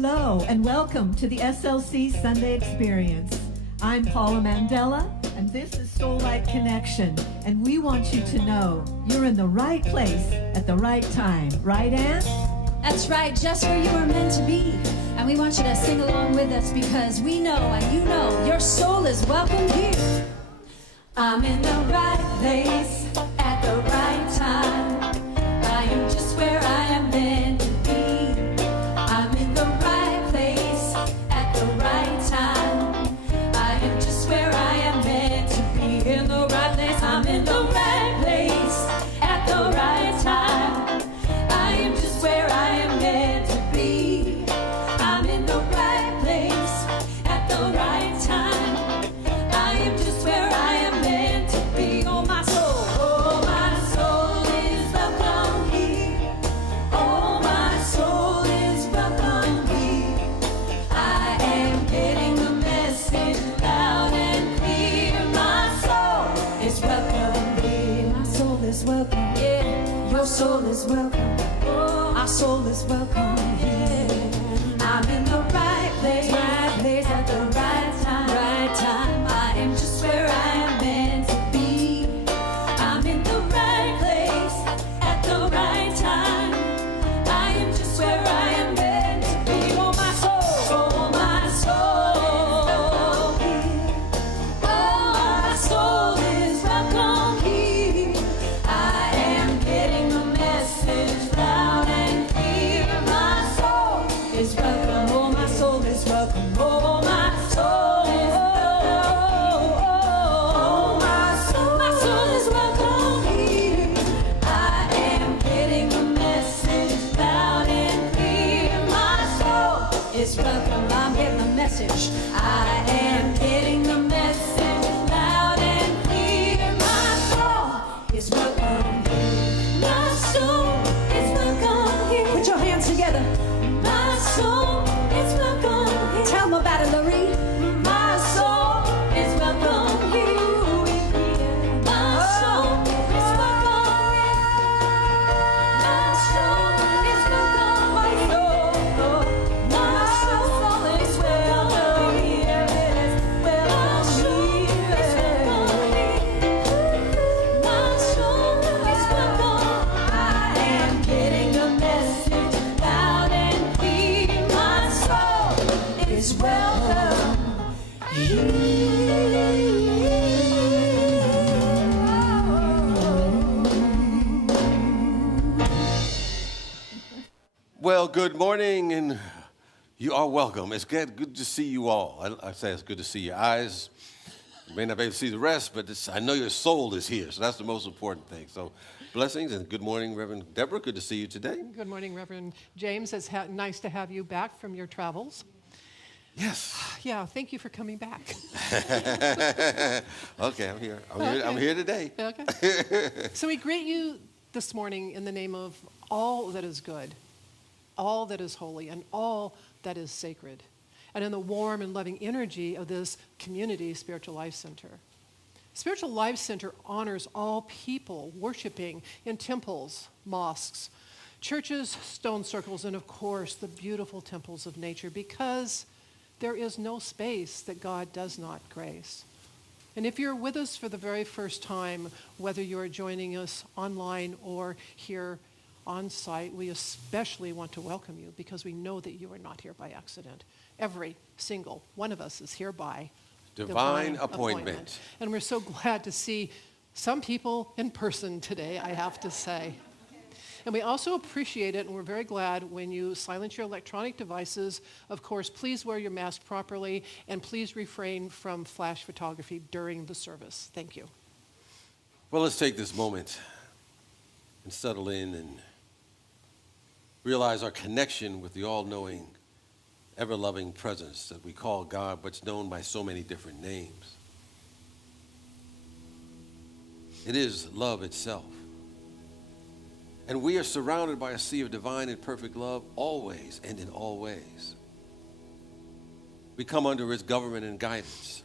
Hello and welcome to the SLC Sunday Experience. I'm Paula Mandela and this is Soul Light Connection, and we want you to know you're in the right place at the right time. Right, Ann? That's right, just where you were meant to be. And we want you to sing along with us because we know and you know your soul is welcome here. I'm in the right place at the right time. I am just where I am meant to be. I'm in the right place at the right time. I am just where I am meant to be. In the right place, I'm in the right place at the right time. I am just where I am meant to be. I'm in the right place at the right time. I am just where I am meant to be. Oh my soul is welcome here. Oh my soul is welcome here. I am getting the message loud and clear. My soul is welcome here. My soul is welcome. Yeah, your soul is welcome. Oh, our soul is welcome here. I'm in the right place at the right time. Right time. I am just where I am meant to be. I'm in the right place at the right time. I am just where I am meant to be. Oh my soul is welcome here. I am getting the message loud and clear. My soul is welcome. Oh my soul is welcome. Oh my soul is welcome. Oh my soul is welcome here. I am getting the message loud and clear. My soul is welcome. I'm getting the message. I am getting the message loud and clear. My soul is welcome here. My soul is welcome here. Put your hands together. My soul is welcome here. Tell them about it, Lorene. My soul is welcome here. My soul is welcome here. My soul is welcome. My soul is welcome here. My soul is welcome here. My soul is welcome. I am getting the message loud and clear. My soul is welcome Well, good morning, and you are welcome. It's good to see you all. I say it's good to see your eyes. You may not be able to see the rest, but I know your soul is here, so that's the most important thing. So blessings, and good morning, Reverend Deborah. Good to see you today. Good morning, Reverend James. It's nice to have you back from your travels. Yes. Yeah, thank you for coming back. Okay, I'm here. I'm here today. Okay. So we greet you this morning in the name of all that is good, all that is holy, and all that is sacred, and in the warm and loving energy of this community Spiritual Life Center. Spiritual Life Center honors all people worshiping in temples, mosques, churches, stone circles, and of course the beautiful temples of nature, because there is no space that God does not grace. And if you're with us for the very first time, whether you're joining us online or here on site, we especially want to welcome you because we know that you are not here by accident. Every single one of us is here by Divine appointment. And we're so glad to see some people in person today, I have to say. And we also appreciate it, and we're very glad when you silence your electronic devices. Of course, please wear your mask properly, and please refrain from flash photography during the service. Thank you. Well, let's take this moment and settle in and realize our connection with the all-knowing, ever-loving presence that we call God, but it's known by so many different names. It is love itself. And we are surrounded by a sea of divine and perfect love always and in all ways. We come under its government and guidance.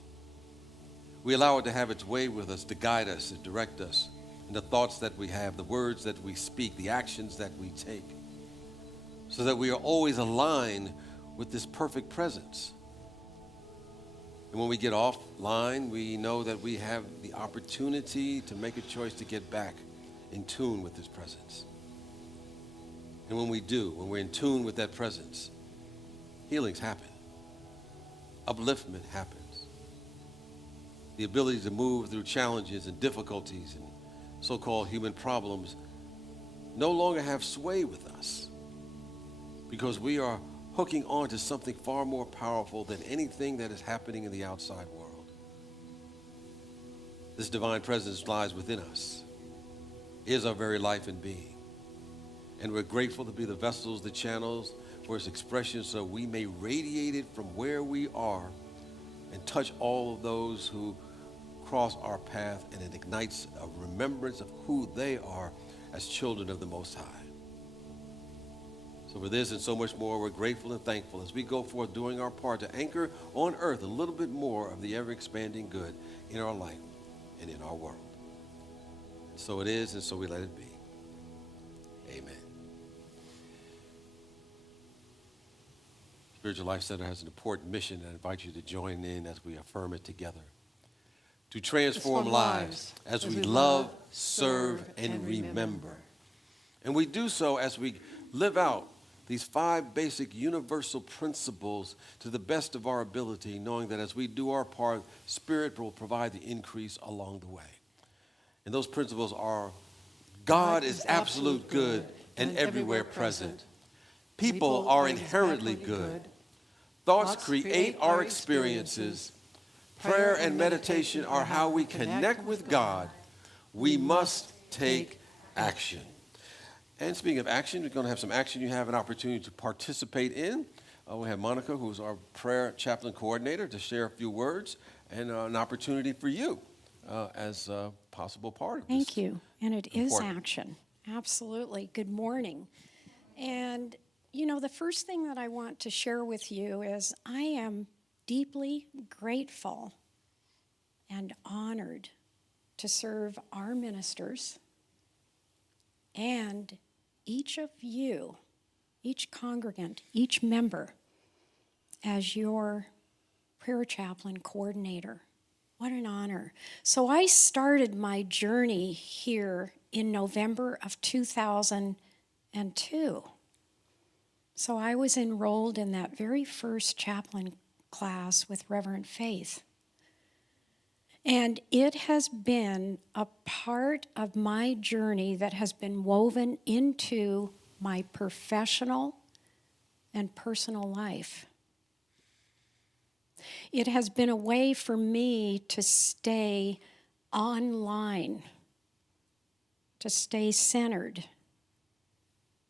We allow it to have its way with us, to guide us, to direct us in the thoughts that we have, the words that we speak, the actions that we take, so that we are always aligned with this perfect presence. And when we get offline, we know that we have the opportunity to make a choice to get back in tune with his presence. And when we do, when we're in tune with that presence, healings happen. Upliftment happens. The ability to move through challenges and difficulties and so-called human problems no longer have sway with us because we are hooking on to something far more powerful than anything that is happening in the outside world. This divine presence lies within us, is our very life and being. And we're grateful to be the vessels, the channels for its expression so we may radiate it from where we are and touch all of those who cross our path, and it ignites a remembrance of who they are as children of the Most High. So for this and so much more, we're grateful and thankful as we go forth doing our part to anchor on earth a little bit more of the ever-expanding good in our life and in our world. So it is, and so we let it be. Amen. Spiritual Life Center has an important mission, and I invite you to join in as we affirm it together. To transform lives as we love, serve, and remember. And we do so as we live out these 5 basic universal principles to the best of our ability, knowing that as we do our part, Spirit will provide the increase along the way. And those principles are: God is absolute good and everywhere present. People are inherently good. Thoughts create our experiences. Prayer and meditation are how we connect with God. We must take action. And speaking of action, we're going to have some action you have an opportunity to participate in. We have Monica, who's our prayer chaplain coordinator, to share a few words and an opportunity for you as a possible part of this. Thank you. And it is action. Absolutely. Good morning. And, you know, the first thing that I want to share with you is I am deeply grateful and honored to serve our ministers and each of you, each congregant, each member, as your prayer chaplain coordinator. What an honor. So I started my journey here in November of 2002. So I was enrolled in that very first chaplain class with Reverend Faith. And it has been a part of my journey that has been woven into my professional and personal life. It has been a way for me to stay online, to stay centered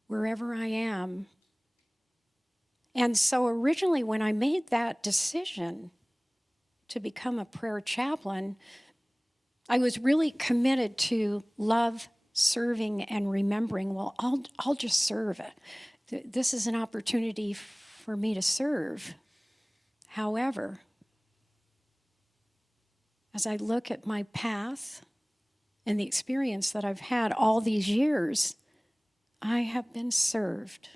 wherever I am. And so originally when I made that decision to become a prayer chaplain, I was really committed to love, serving, and remembering. Well, I'll just serve. This is an opportunity for me to serve. However, as I look at my path and the experience that I've had all these years, I have been served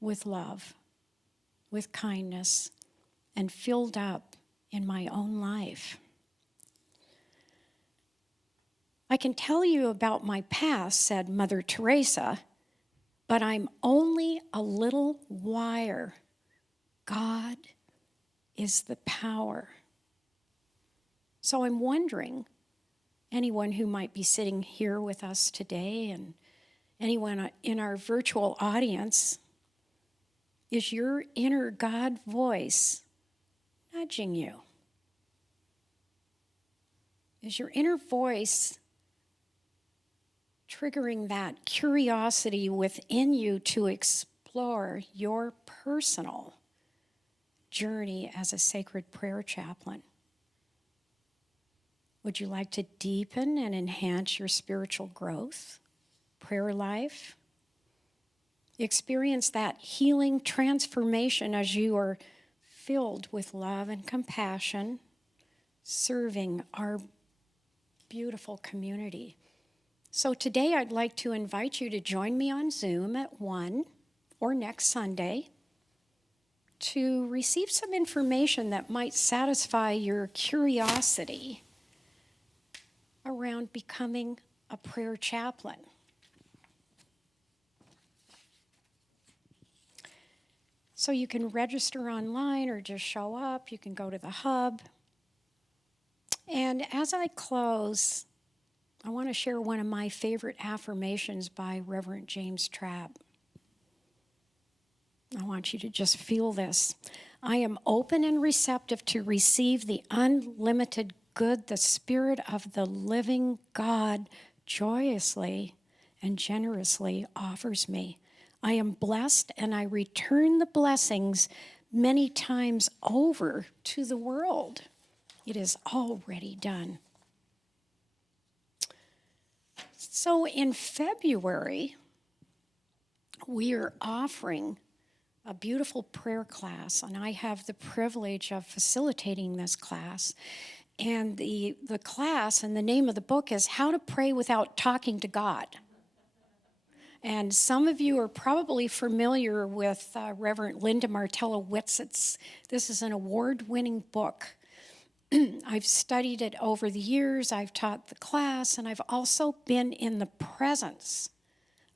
with love, with kindness, and filled up in my own life. I can tell you about my past, said Mother Teresa, but I'm only a little wire. God is the power. So I'm wondering, anyone who might be sitting here with us today and anyone in our virtual audience, is your inner God voice nudging you? Is your inner voice triggering that curiosity within you to explore your personal journey as a sacred prayer chaplain? Would you like to deepen and enhance your spiritual growth, prayer life? Experience that healing transformation as you are filled with love and compassion, serving our beautiful community. So today I'd like to invite you to join me on Zoom at 1 or next Sunday. to receive some information that might satisfy your curiosity around becoming a prayer chaplain. So you can register online or just show up. You can go to the hub. And as I close, I want to share one of my favorite affirmations by Reverend James Trapp. I want you to just feel this. I am open and receptive to receive the unlimited good the Spirit of the living God joyously and generously offers me. I am blessed, and I return the blessings many times over to the world. It is already done. So in February, we are offering a beautiful prayer class, and I have the privilege of facilitating this class. And the class and the name of the book is How to Pray Without Talking to God. And some of you are probably familiar with Reverend Linda Martella-Witzett's. This is an award-winning book. I've studied it over the years. I've taught the class, and I've also been in the presence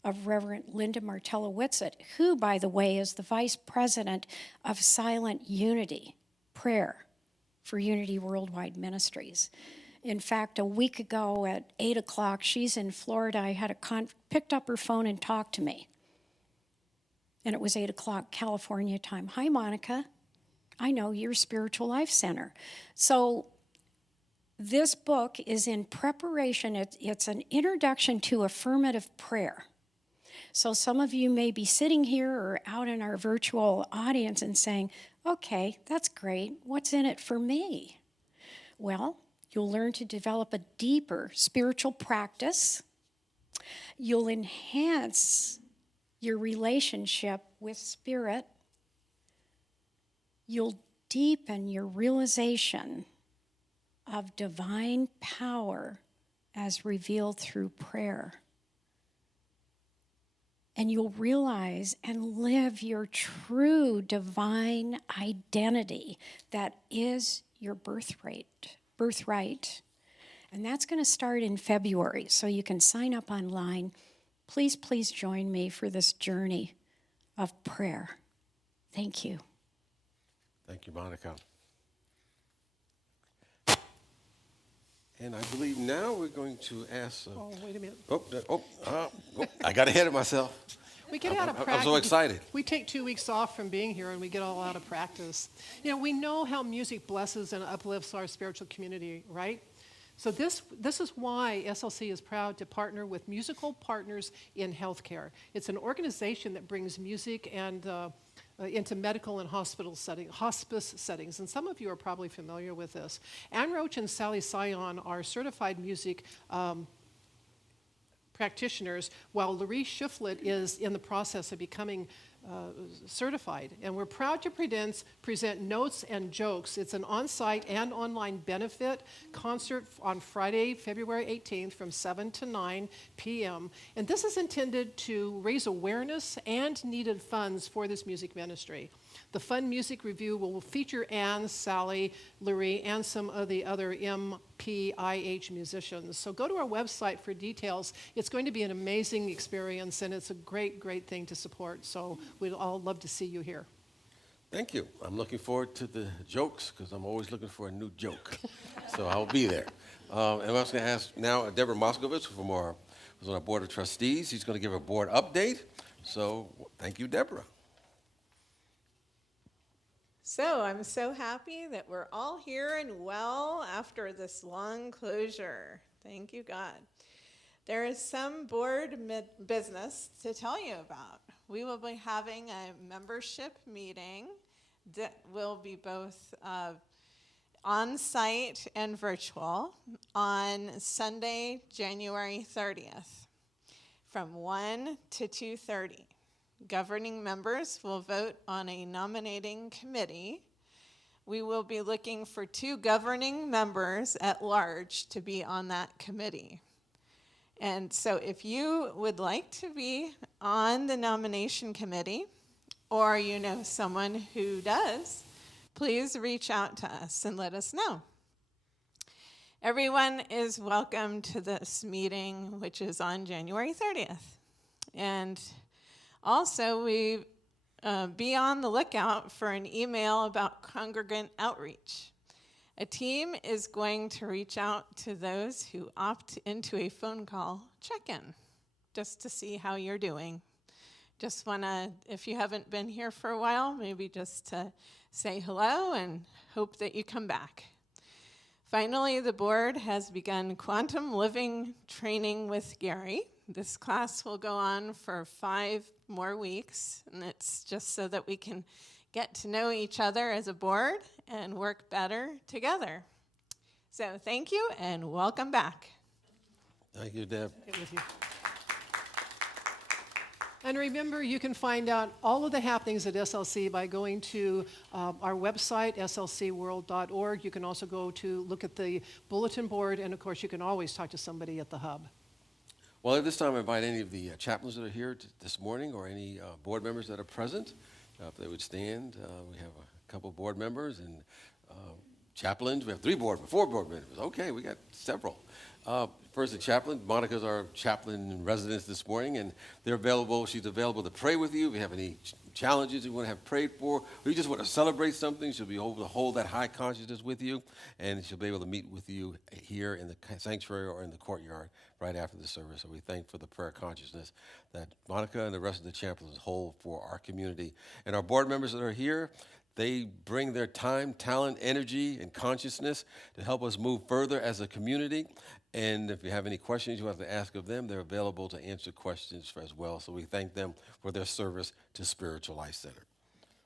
of Reverend Linda Martella-Wittzett, who, by the way, is the vice president of Silent Unity Prayer for Unity Worldwide Ministries. In fact, a week ago at 8 o'clock, she's in Florida. I had picked up her phone and talked to me. And it was 8 o'clock California time. Hi, Monica. I know you're Spiritual Life Center. So this book is in preparation. It's an introduction to affirmative prayer. So some of you may be sitting here or out in our virtual audience and saying, okay, that's great. What's in it for me? Well, you'll learn to develop a deeper spiritual practice. You'll enhance your relationship with Spirit. You'll deepen your realization of divine power as revealed through prayer. And you'll realize and live your true divine identity that is your birthright. And that's going to start in February, so you can sign up online. Please join me for this journey of prayer. Thank you. Thank you, Monica. And I believe now we're going to ask... Oh, wait a minute. I got ahead of myself. We get out of practice. I'm so excited. We take 2 weeks off from being here, and we get all out of practice. You know, we know how music blesses and uplifts our spiritual community, right? So this is why SLC is proud to partner with Musical Partners in Healthcare. It's an organization that brings music and into medical and hospice settings. And some of you are probably familiar with this. Ann Roach and Sally Sion are certified music practitioners, while Laurie Schifflet is in the process of becoming certified. And we're proud to present Notes and Jokes. It's an on-site and online benefit concert on Friday, February 18th from 7 to 9 p.m. And this is intended to raise awareness and needed funds for this music ministry. The Fun Music Review will feature Anne, Sally, Laurie, and some of the other MPIH musicians. So go to our website for details. It's going to be an amazing experience, and it's a great, great thing to support. So we'd all love to see you here. Thank you. I'm looking forward to the jokes because I'm always looking for a new joke. So I'll be there. And I'm also going to ask now Deborah Moskovitz who's on our Board of Trustees. She's going to give a board update. So thank you, Deborah. So I'm so happy that we're all here and well after this long closure. Thank you, God. There is some board business to tell you about. We will be having a membership meeting that will be both on-site and virtual on Sunday, January 30th from 1 to 2:30. Governing members will vote on a nominating committee. We will be looking for 2 governing members at large to be on that committee. And so if you would like to be on the nomination committee, or you know someone who does, please reach out to us and let us know. Everyone is welcome to this meeting, which is on January 30th. And also, we be on the lookout for an email about congregant outreach. A team is going to reach out to those who opt into a phone call check-in, just to see how you're doing. Just want to, if you haven't been here for a while, maybe just to say hello and hope that you come back. Finally, the board has begun quantum living training with Gary. This class will go on for 5 more weeks, and it's just so that we can get to know each other as a board and work better together. So thank you, and welcome back. Thank you, Deb. Get with you. And remember, you can find out all of the happenings at SLC by going to our website, slcworld.org. You can also go to look at the bulletin board, and of course, you can always talk to somebody at the hub. Well, at this time, I invite any of the chaplains that are here this morning or any board members that are present, if they would stand. We have a couple board members and chaplains. We have 4 board members. Okay, we got several. First, the chaplain. Monica's our chaplain in residence this morning, and they're available. She's available to pray with you. If you have any challenges you want to have prayed for, or you just want to celebrate something, she'll be able to hold that high consciousness with you, and she'll be able to meet with you here in the sanctuary or in the courtyard right after the service. So we thank for the prayer consciousness that Monica and the rest of the chaplains hold for our community. And our board members that are here, they bring their time, talent, energy, and consciousness to help us move further as a community. And if you have any questions you have to ask of them, they're available to answer questions as well. So we thank them for their service to Spiritual Life Center.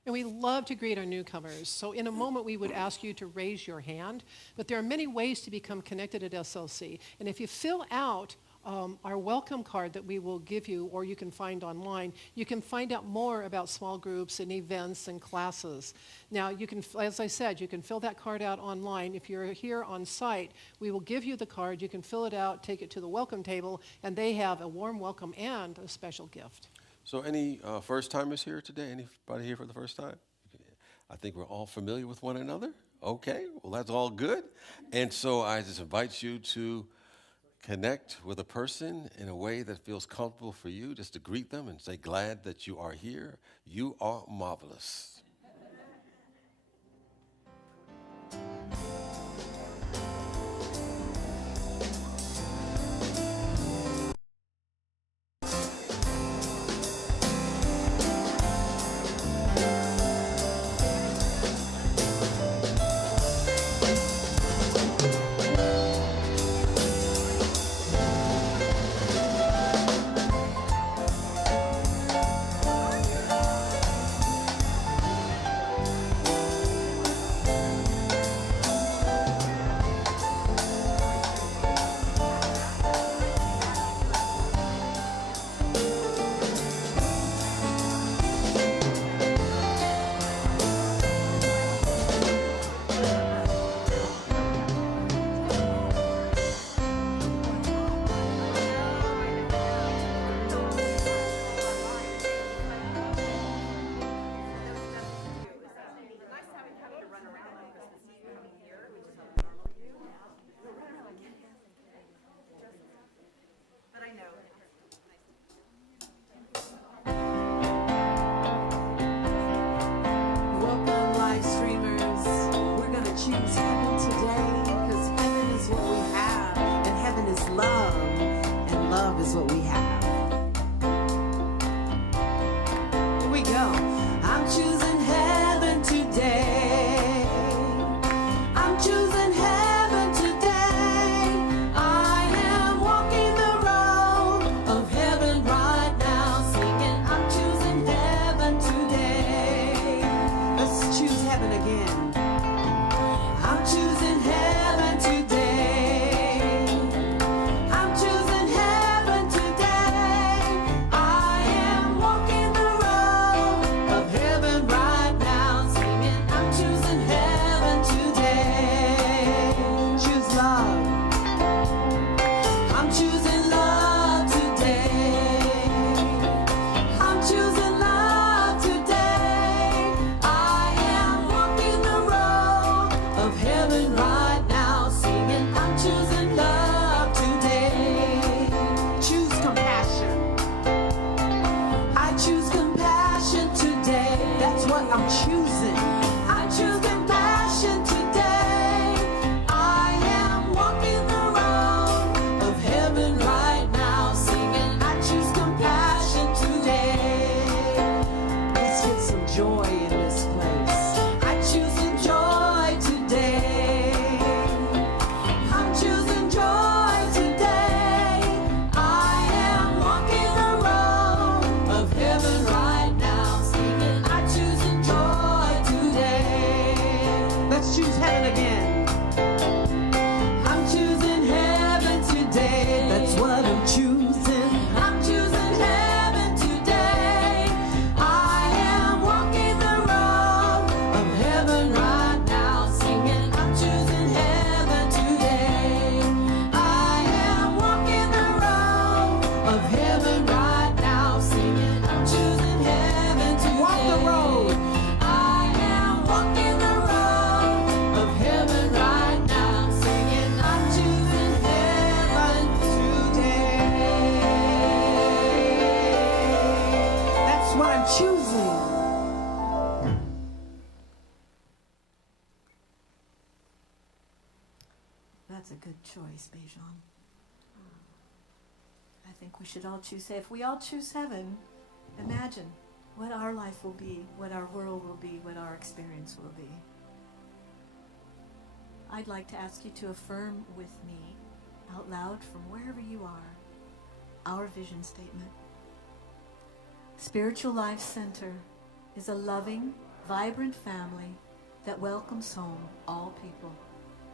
And we love to greet our newcomers. So in a moment, we would ask you to raise your hand. But there are many ways to become connected at SLC. And if you fill out our welcome card that we will give you, or you can find online, you can find out more about small groups and events and classes. Now, you can, as I said, you can fill that card out online. If you're here on site, we will give you the card. You can fill it out, take it to the welcome table, and they have a warm welcome and a special gift. So any first-timers here today? Anybody here for the first time? I think we're all familiar with one another. Okay, well, that's all good. And so I just invite you to connect with a person in a way that feels comfortable for you, just to greet them and say, glad that you are here. You are marvelous. Let's choose heaven again. I'm choosing heaven today. That's what I'm choosing. I'm choosing heaven today. I am walking the road of heaven right now, singing, I'm choosing heaven today. I am walking the road of heaven right now, singing, I'm choosing heaven today. Walk the road. I am walking the road of heaven right now, singing, I'm choosing heaven today. That's what I'm choosing. That's a good choice, Bejon. I think we should all choose. If we all choose heaven, imagine what our life will be, what our world will be, what our experience will be. I'd like to ask you to affirm with me out loud from wherever you are our vision statement. Spiritual Life Center is a loving, vibrant family that welcomes home all people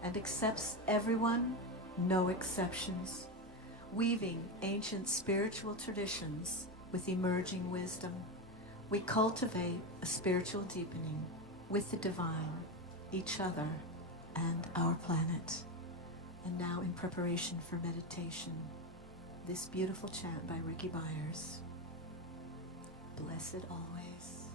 and accepts everyone, no exceptions, weaving ancient spiritual traditions with emerging wisdom. We cultivate a spiritual deepening with the divine, each other, and our planet. And now, in preparation for meditation, this beautiful chant by Ricky Byers. Blessed always.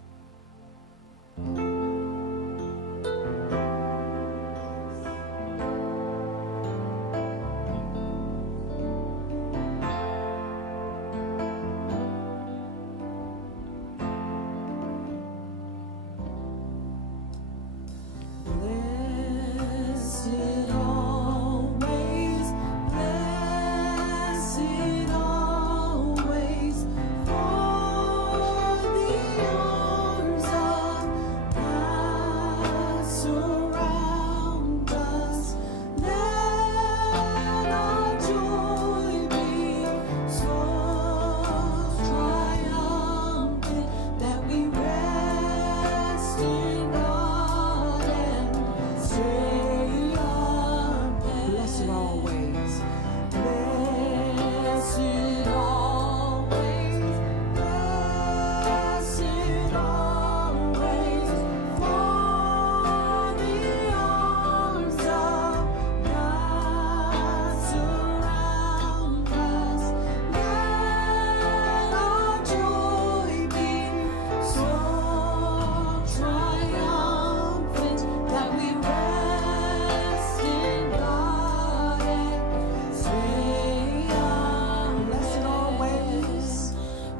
Blessed always, blessed always, for the arms of God surround us. Let our joy be so triumphant that we rest in God and say amen. Blessed always, blessed always, blessed always, for the arms of God surround us. Let our joy be so triumphant that we rest in God and say, blessed always,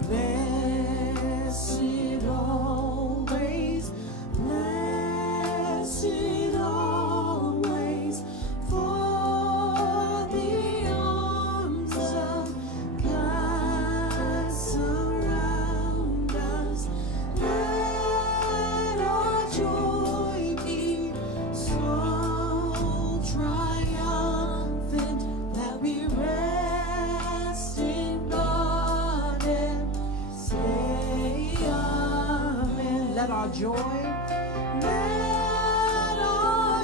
blessed always, blessed always, for the arms of God surround us. Let our joy be so triumphant that we rest in God and say amen. Let our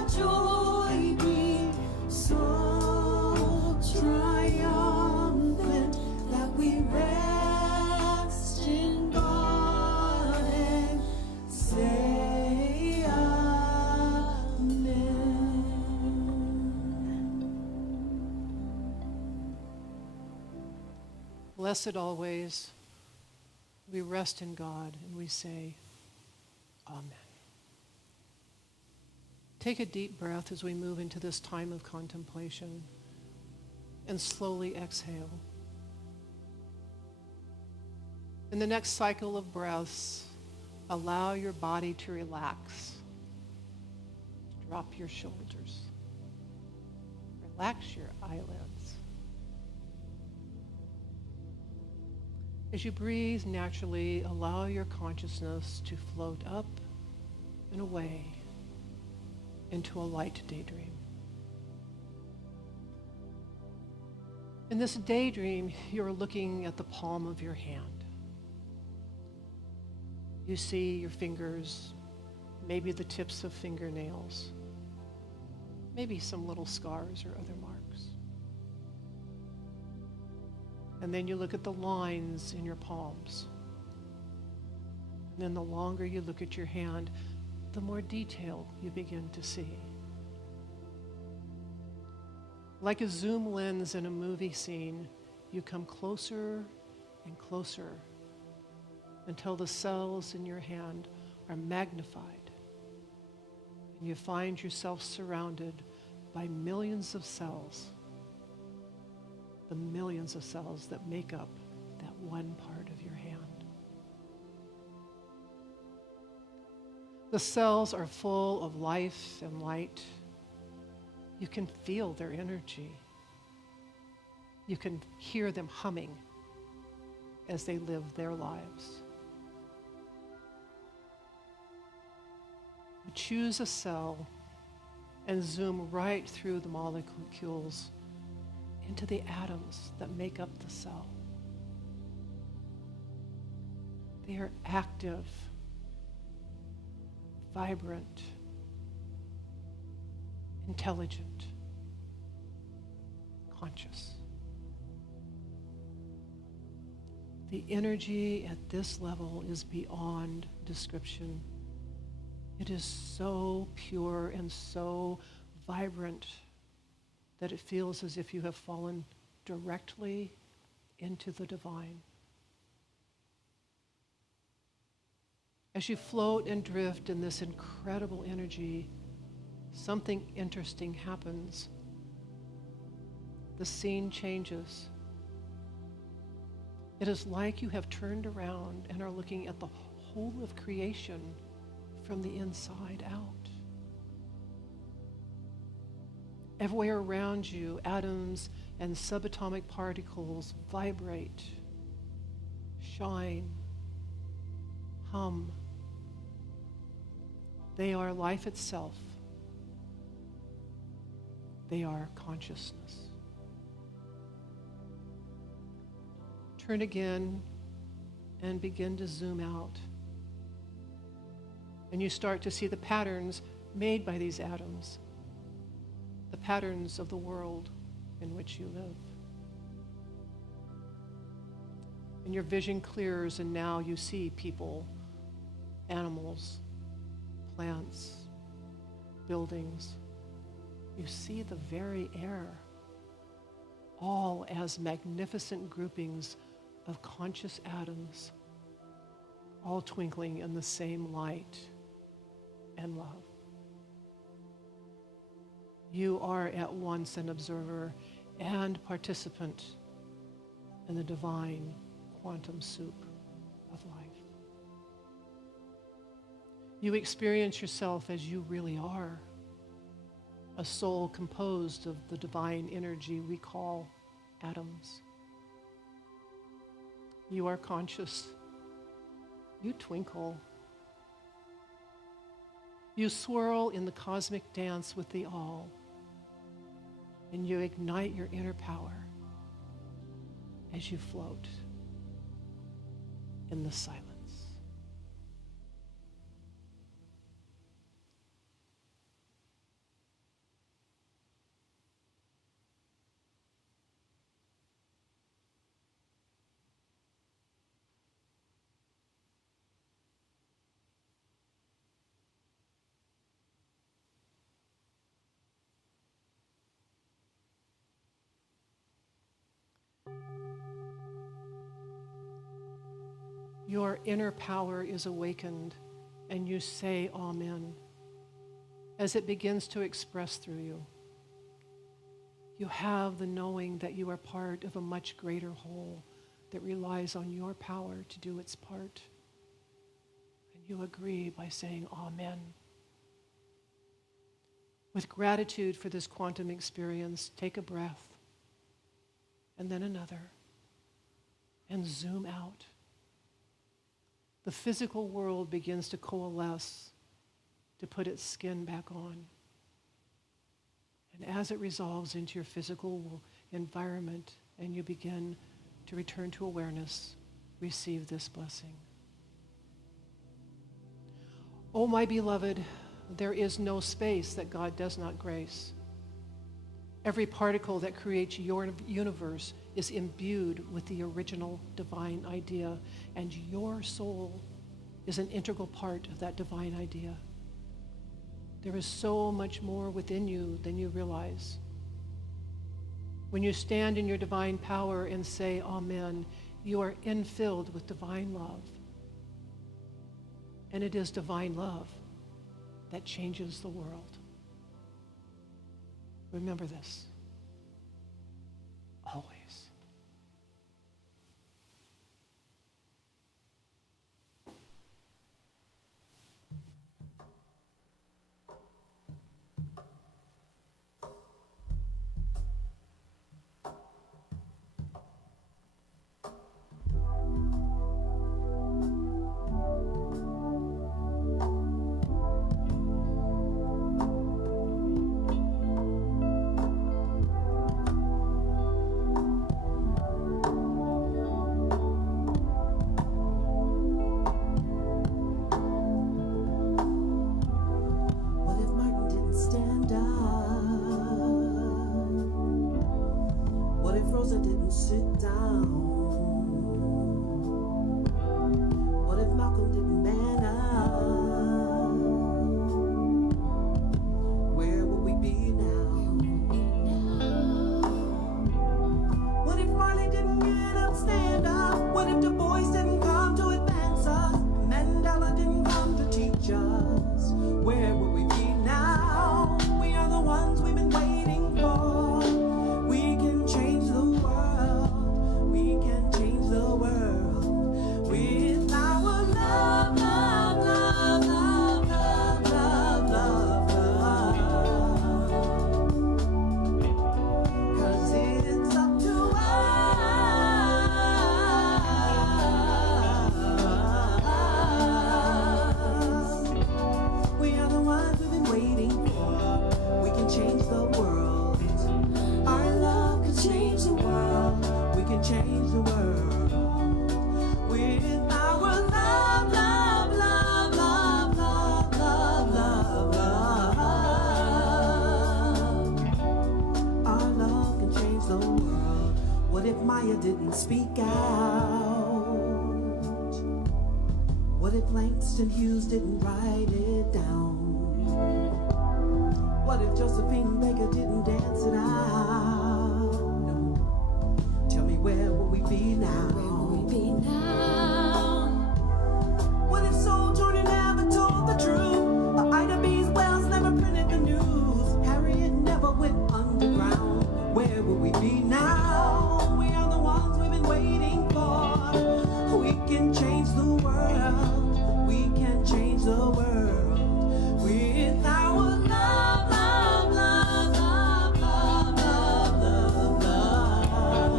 joy be so triumphant that we rest in God and say amen. Blessed always, we rest in God and we say, Amen. Take a deep breath as we move into this time of contemplation and slowly exhale. In the next cycle of breaths, allow your body to relax. Drop your shoulders. Relax your eyelids. As you breathe naturally, allow your consciousness to float up and away into a light daydream. In this daydream, you're looking at the palm of your hand. You see your fingers, maybe the tips of fingernails, maybe some little scars or other marks. And then you look at the lines in your palms. And then the longer you look at your hand, the more detail you begin to see. Like a zoom lens in a movie scene, you come closer and closer until the cells in your hand are magnified. And you find yourself surrounded by millions of cells, the millions of cells that make up that one part of your hand. The cells are full of life and light. You can feel their energy. You can hear them humming as they live their lives. You choose a cell and zoom right through the molecules into the atoms that make up the cell. They are active, vibrant, intelligent, conscious. The energy at this level is beyond description. It is so pure and so vibrant that it feels as if you have fallen directly into the divine. As you float and drift in this incredible energy, something interesting happens. The scene changes. It is like you have turned around and are looking at the whole of creation from the inside out. Everywhere around you, atoms and subatomic particles vibrate, shine, hum. They are life itself. They are consciousness. Turn again and begin to zoom out. And you start to see the patterns made by these atoms, the patterns of the world in which you live. And your vision clears, and now you see people, animals, plants, buildings. You see the very air, all as magnificent groupings of conscious atoms, all twinkling in the same light and love. You are at once an observer and participant in the divine quantum soup of life. You experience yourself as you really are, a soul composed of the divine energy we call atoms. You are conscious. You twinkle. You swirl in the cosmic dance with the all, and you ignite your inner power as you float in the silence. Your inner power is awakened, and you say Amen as it begins to express through you. You have the knowing that you are part of a much greater whole that relies on your power to do its part. And you agree by saying Amen. With gratitude for this quantum experience, take a breath, and then another, and zoom out. The physical world begins to coalesce to put its skin back on. And as it resolves into your physical environment and you begin to return to awareness, receive this blessing. Oh, my beloved, there is no space that God does not grace. Every particle that creates your universe is imbued with the original divine idea, and your soul is an integral part of that divine idea. There is so much more within you than you realize. When you stand in your divine power and say, Amen, you are infilled with divine love. And it is divine love that changes the world. Remember this. Always. Sit down. What if Malcolm didn't man up? Where would we be now? What if Marley didn't get up, stand up? What if Du Bois didn't come to advance us? Mandela didn't come to teach us? Where would we be now? We are the ones we've been waiting for. We can change the world. We can change the world with our love, love, love, love, love, love, love, love. 'Cause it's up to us. We are the ones we've been waiting for. We can change the world. Our love can change the world. We can change the world with our love, love, love, love, love, love, love, love. Our love can change the world. What if Maya didn't speak out? What if Langston Hughes didn't write it down? What if Josephine Baker didn't dance it out? No. Tell me, where would we be now? Where would we be now? What if Soul Jordan never told the truth? Or Ida B's Wells never printed the news? Harriet never went underground. Where would we be now? We are the ones we've been waiting for. We can change the world. We can change the world with our love, love, love, love, love, love, love, love.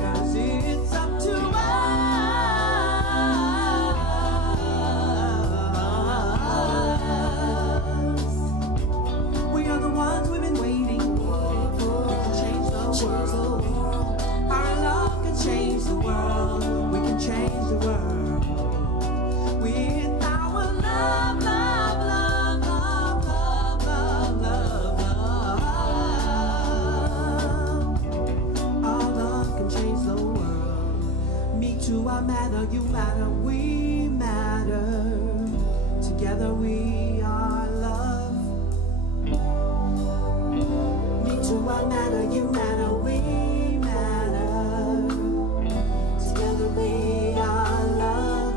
'Cause it's up to us. We are the ones we've been waiting for. We can change the world. Our love can change the world. We can change the world with our love, love, love, love, love, love, love, love. Our love can change the world. Me too, I matter, you matter, we matter. Together we are love. Me too, I matter, you matter, we matter. Together we are love.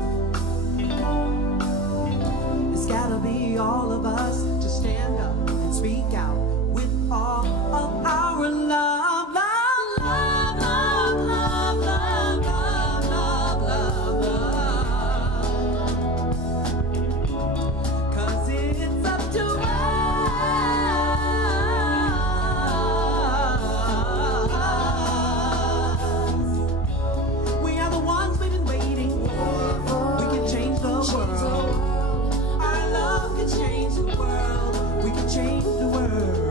It's gotta be all of us to stand up and speak out with all of our love, love, love, love, love, love, love, love, love. 'Cause it's up to us. We are the ones we've been waiting for. We can change the world. Our love can change the world. We can change the world.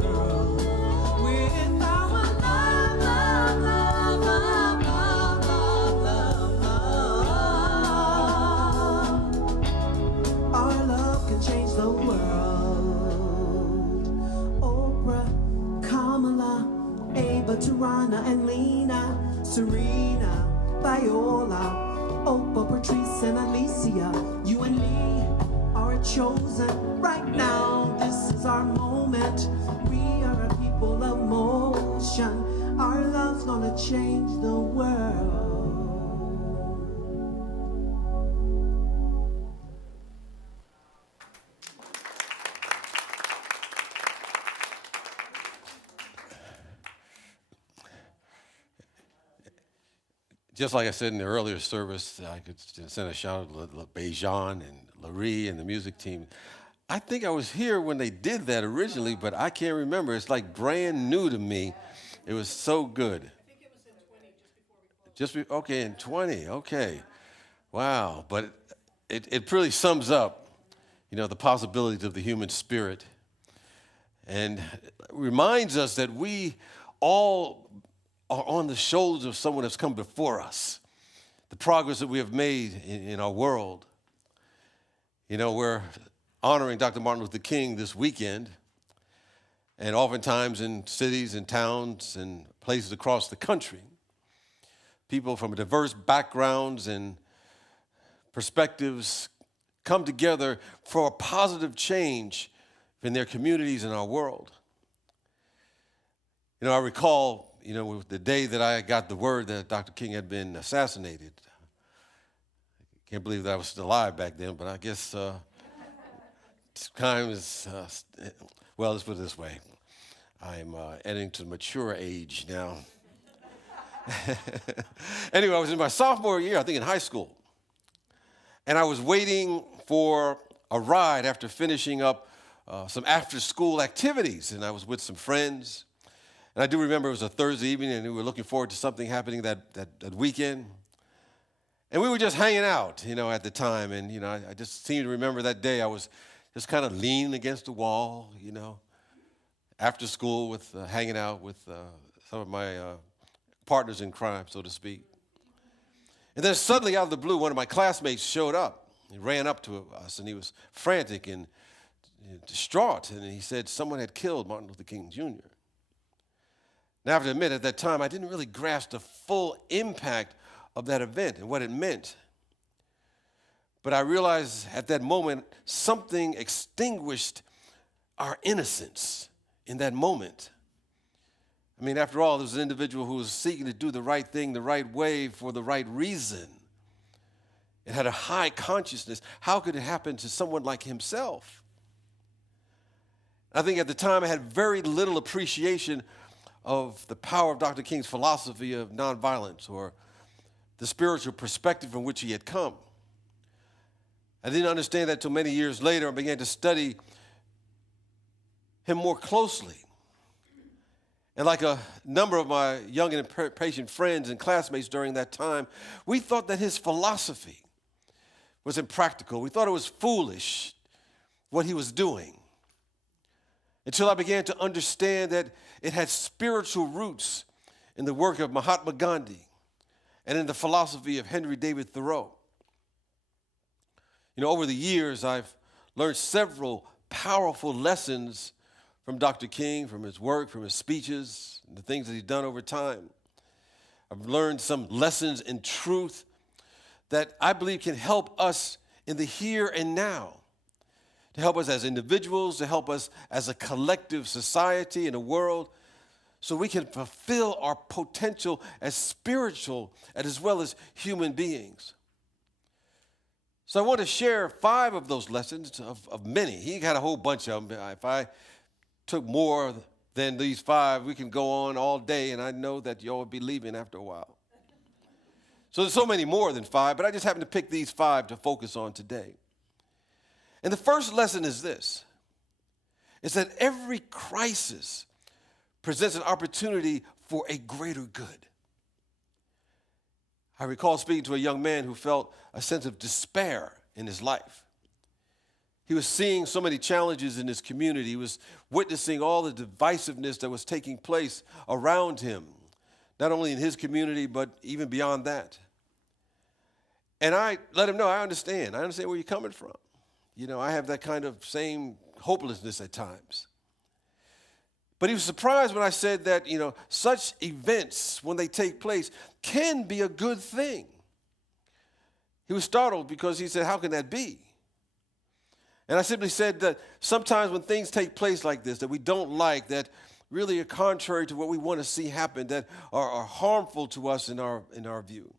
Tarana and Lena, Serena, Viola, Opa, Patrice, and Alicia. You and me are chosen right now. This is our moment. We are a people of motion. Our love's gonna change the world. Just like I said in the earlier service, I could send a shout out to Bejan and Larry and the music team. I think I was here when they did that originally, but I can't remember. It's like brand new to me. It was so good. I think it was in 20, just before we. Okay, in 20, okay. Wow, but it really sums up, the possibilities of the human spirit and reminds us that we all are on the shoulders of someone that's come before us. The progress that we have made in our world. We're honoring Dr. Martin Luther King this weekend, and oftentimes in cities and towns and places across the country, people from diverse backgrounds and perspectives come together for a positive change in their communities and our world. I recall the day that I got the word that Dr. King had been assassinated. I can't believe that I was still alive back then, but I guess time is, let's put it this way. I'm entering to mature age now. Anyway, I was in my sophomore year, I think in high school, and I was waiting for a ride after finishing up some after-school activities, and I was with some friends. And I do remember it was a Thursday evening, and we were looking forward to something happening that weekend. And we were just hanging out, at the time. And, I just seem to remember that day I was just kind of leaning against the wall, after school with hanging out with some of my partners in crime, so to speak. And then suddenly out of the blue, one of my classmates showed up. He ran up to us, and he was frantic and distraught. And he said someone had killed Martin Luther King Jr. Now, I have to admit, at that time, I didn't really grasp the full impact of that event and what it meant. But I realized at that moment, something extinguished our innocence in that moment. I mean, after all, there was an individual who was seeking to do the right thing the right way for the right reason. It had a high consciousness. How could it happen to someone like himself? I think at the time, I had very little appreciation of the power of Dr. King's philosophy of nonviolence or the spiritual perspective from which he had come. I didn't understand that until many years later. I began to study him more closely. And like a number of my young and impatient friends and classmates during that time, we thought that his philosophy was impractical. We thought it was foolish what he was doing. Until I began to understand that it had spiritual roots in the work of Mahatma Gandhi and in the philosophy of Henry David Thoreau. Over the years, I've learned several powerful lessons from Dr. King, from his work, from his speeches, and the things that he's done over time. I've learned some lessons in truth that I believe can help us in the here and now, to help us as individuals, to help us as a collective society in a world, so we can fulfill our potential as spiritual as well as human beings. So I want to share 5 of those lessons of many. He had a whole bunch of them. If I took more than these 5, we can go on all day, and I know that y'all would be leaving after a while. So there's so many more than 5, but I just happen to pick these 5 to focus on today. And the first lesson is this, is that every crisis presents an opportunity for a greater good. I recall speaking to a young man who felt a sense of despair in his life. He was seeing so many challenges in his community. He was witnessing all the divisiveness that was taking place around him, not only in his community, but even beyond that. And I let him know, I understand where you're coming from. I have that kind of same hopelessness at times. But he was surprised when I said that, such events, when they take place, can be a good thing. He was startled because he said, how can that be? And I simply said that sometimes when things take place like this, that we don't like, that really are contrary to what we want to see happen, that are harmful to us in our view.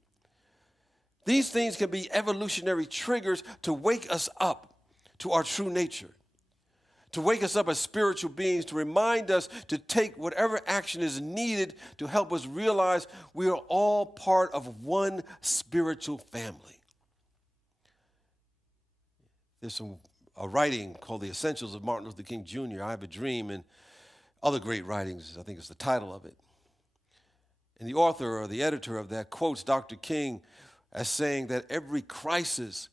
These things can be evolutionary triggers to wake us up to our true nature, to wake us up as spiritual beings, to remind us to take whatever action is needed to help us realize we are all part of one spiritual family. There's a writing called The Essentials of Martin Luther King Jr., I Have a Dream, and other great writings, I think is the title of it. And the author or the editor of that quotes Dr. King as saying that every crisis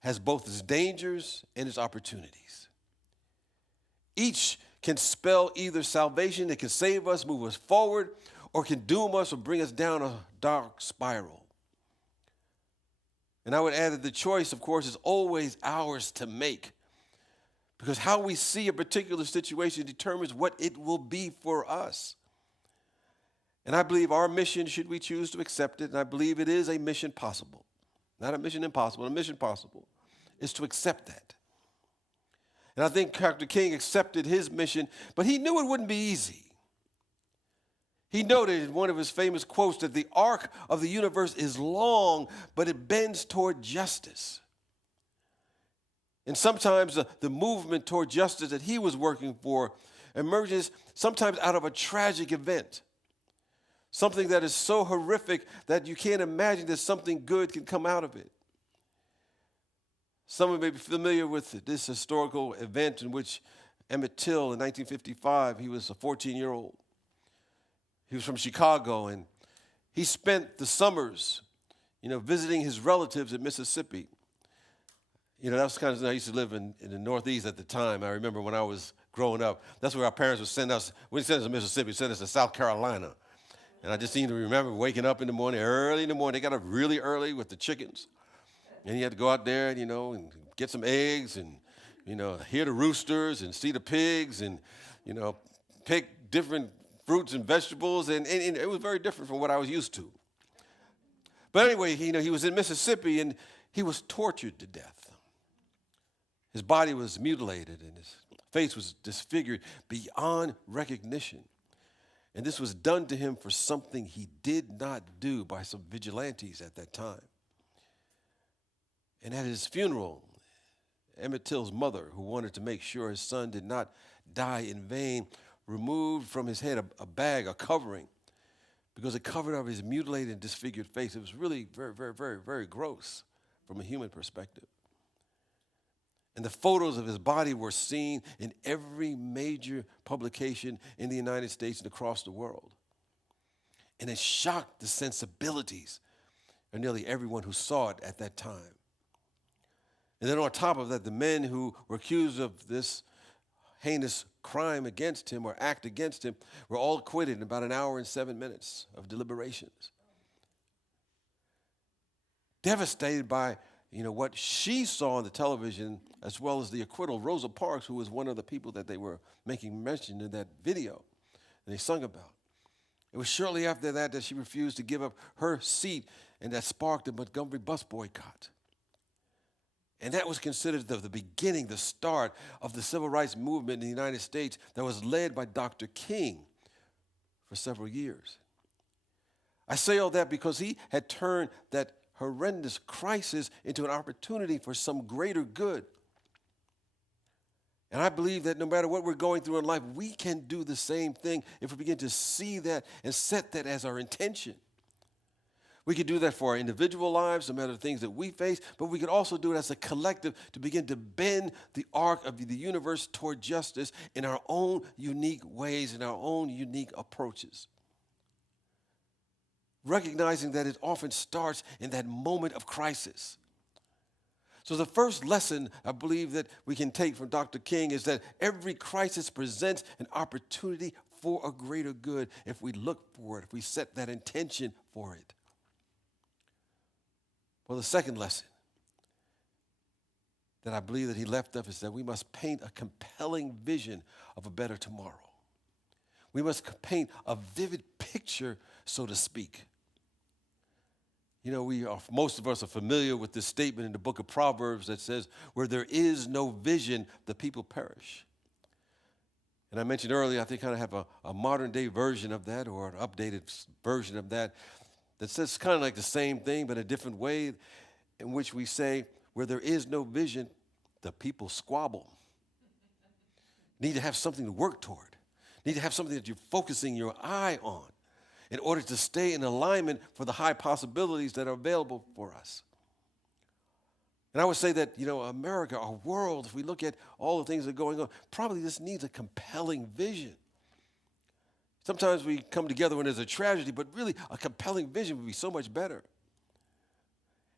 has both its dangers and its opportunities. Each can spell either salvation, it can save us, move us forward, or can doom us or bring us down a dark spiral. And I would add that the choice, of course, is always ours to make, because how we see a particular situation determines what it will be for us. And I believe our mission, should we choose to accept it, and I believe it is a mission possible, not a mission impossible, a mission possible, is to accept that. And I think Dr. King accepted his mission, but he knew it wouldn't be easy. He noted in one of his famous quotes that the arc of the universe is long, but it bends toward justice. And sometimes the movement toward justice that he was working for emerges sometimes out of a tragic event, something that is so horrific that you can't imagine that something good can come out of it. Some may be familiar with this historical event in which Emmett Till in 1955, he was a 14-year-old. He was from Chicago, and he spent the summers, visiting his relatives in Mississippi. That was kind of, I used to live in the Northeast at the time. I remember when I was growing up, that's where our parents would send us. We didn't send us to Mississippi, send us to South Carolina. And I just seem to remember waking up in the morning, early in the morning. They got up really early with the chickens. And you had to go out there, and get some eggs and, hear the roosters and see the pigs and, pick different fruits and vegetables. And it was very different from what I was used to. But anyway, he was in Mississippi and he was tortured to death. His body was mutilated and his face was disfigured beyond recognition. And this was done to him for something he did not do by some vigilantes at that time. And at his funeral, Emmett Till's mother, who wanted to make sure his son did not die in vain, removed from his head a bag, a covering, because it covered up his mutilated and disfigured face. It was really very, very, very, very gross from a human perspective. And the photos of his body were seen in every major publication in the United States and across the world. And it shocked the sensibilities of nearly everyone who saw it at that time. And then on top of that, the men who were accused of this heinous crime against him or act against him were all acquitted in about an hour and 7 minutes of deliberations. Devastated by what she saw on the television, as well as the acquittal, Rosa Parks, who was one of the people that they were making mention in that video and they sung about. It was shortly after that she refused to give up her seat, and that sparked the Montgomery bus boycott. And that was considered the beginning, the start of the civil rights movement in the United States that was led by Dr. King for several years. I say all that because he had turned that horrendous crisis into an opportunity for some greater good. And I believe that no matter what we're going through in life, we can do the same thing if we begin to see that and set that as our intention. We can do that for our individual lives, no matter the things that we face, but we can also do it as a collective to begin to bend the arc of the universe toward justice in our own unique ways, in our own unique approaches. Recognizing that it often starts in that moment of crisis. So the first lesson I believe that we can take from Dr. King is that every crisis presents an opportunity for a greater good if we look for it, if we set that intention for it. Well, the second lesson that I believe that he left us is that we must paint a compelling vision of a better tomorrow. We must paint a vivid picture, so to speak. You know, most of us are familiar with this statement in the book of Proverbs that says, where there is no vision, the people perish. And I mentioned earlier, I think I kind of have a modern day version of that, or an updated version of that says kind of like the same thing, but a different way, in which we say, where there is no vision, the people squabble. Need to have something to work toward. Need to have something that you're focusing your eye on in order to stay in alignment for the high possibilities that are available for us. And I would say that, you know, America, our world, if we look at all the things that are going on, probably this needs a compelling vision. Sometimes we come together when there's a tragedy, but really a compelling vision would be so much better.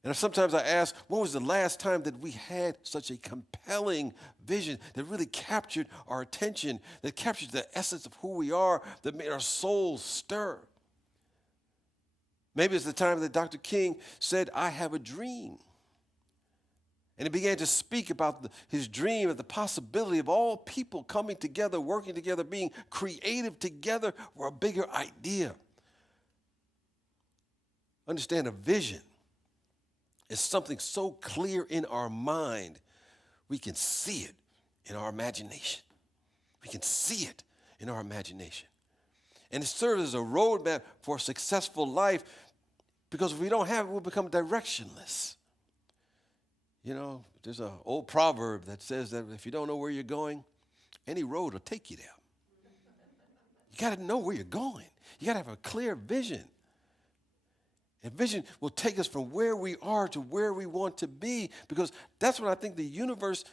And sometimes I ask, when was the last time that we had such a compelling vision that really captured our attention, that captured the essence of who we are, that made our souls stir? Maybe it's the time that Dr. King said, I have a dream. And he began to speak about his dream of the possibility of all people coming together, working together, being creative together for a bigger idea. Understand, a vision is something so clear in our mind, we can see it in our imagination. We can see it in our imagination. And it serves as a roadmap for a successful life, because if we don't have it, we'll become directionless. You know, there's an old proverb that says that if you don't know where you're going, any road will take you there. You got to know where you're going. You got to have a clear vision. And vision will take us from where we are to where we want to be, because that's what I think the universe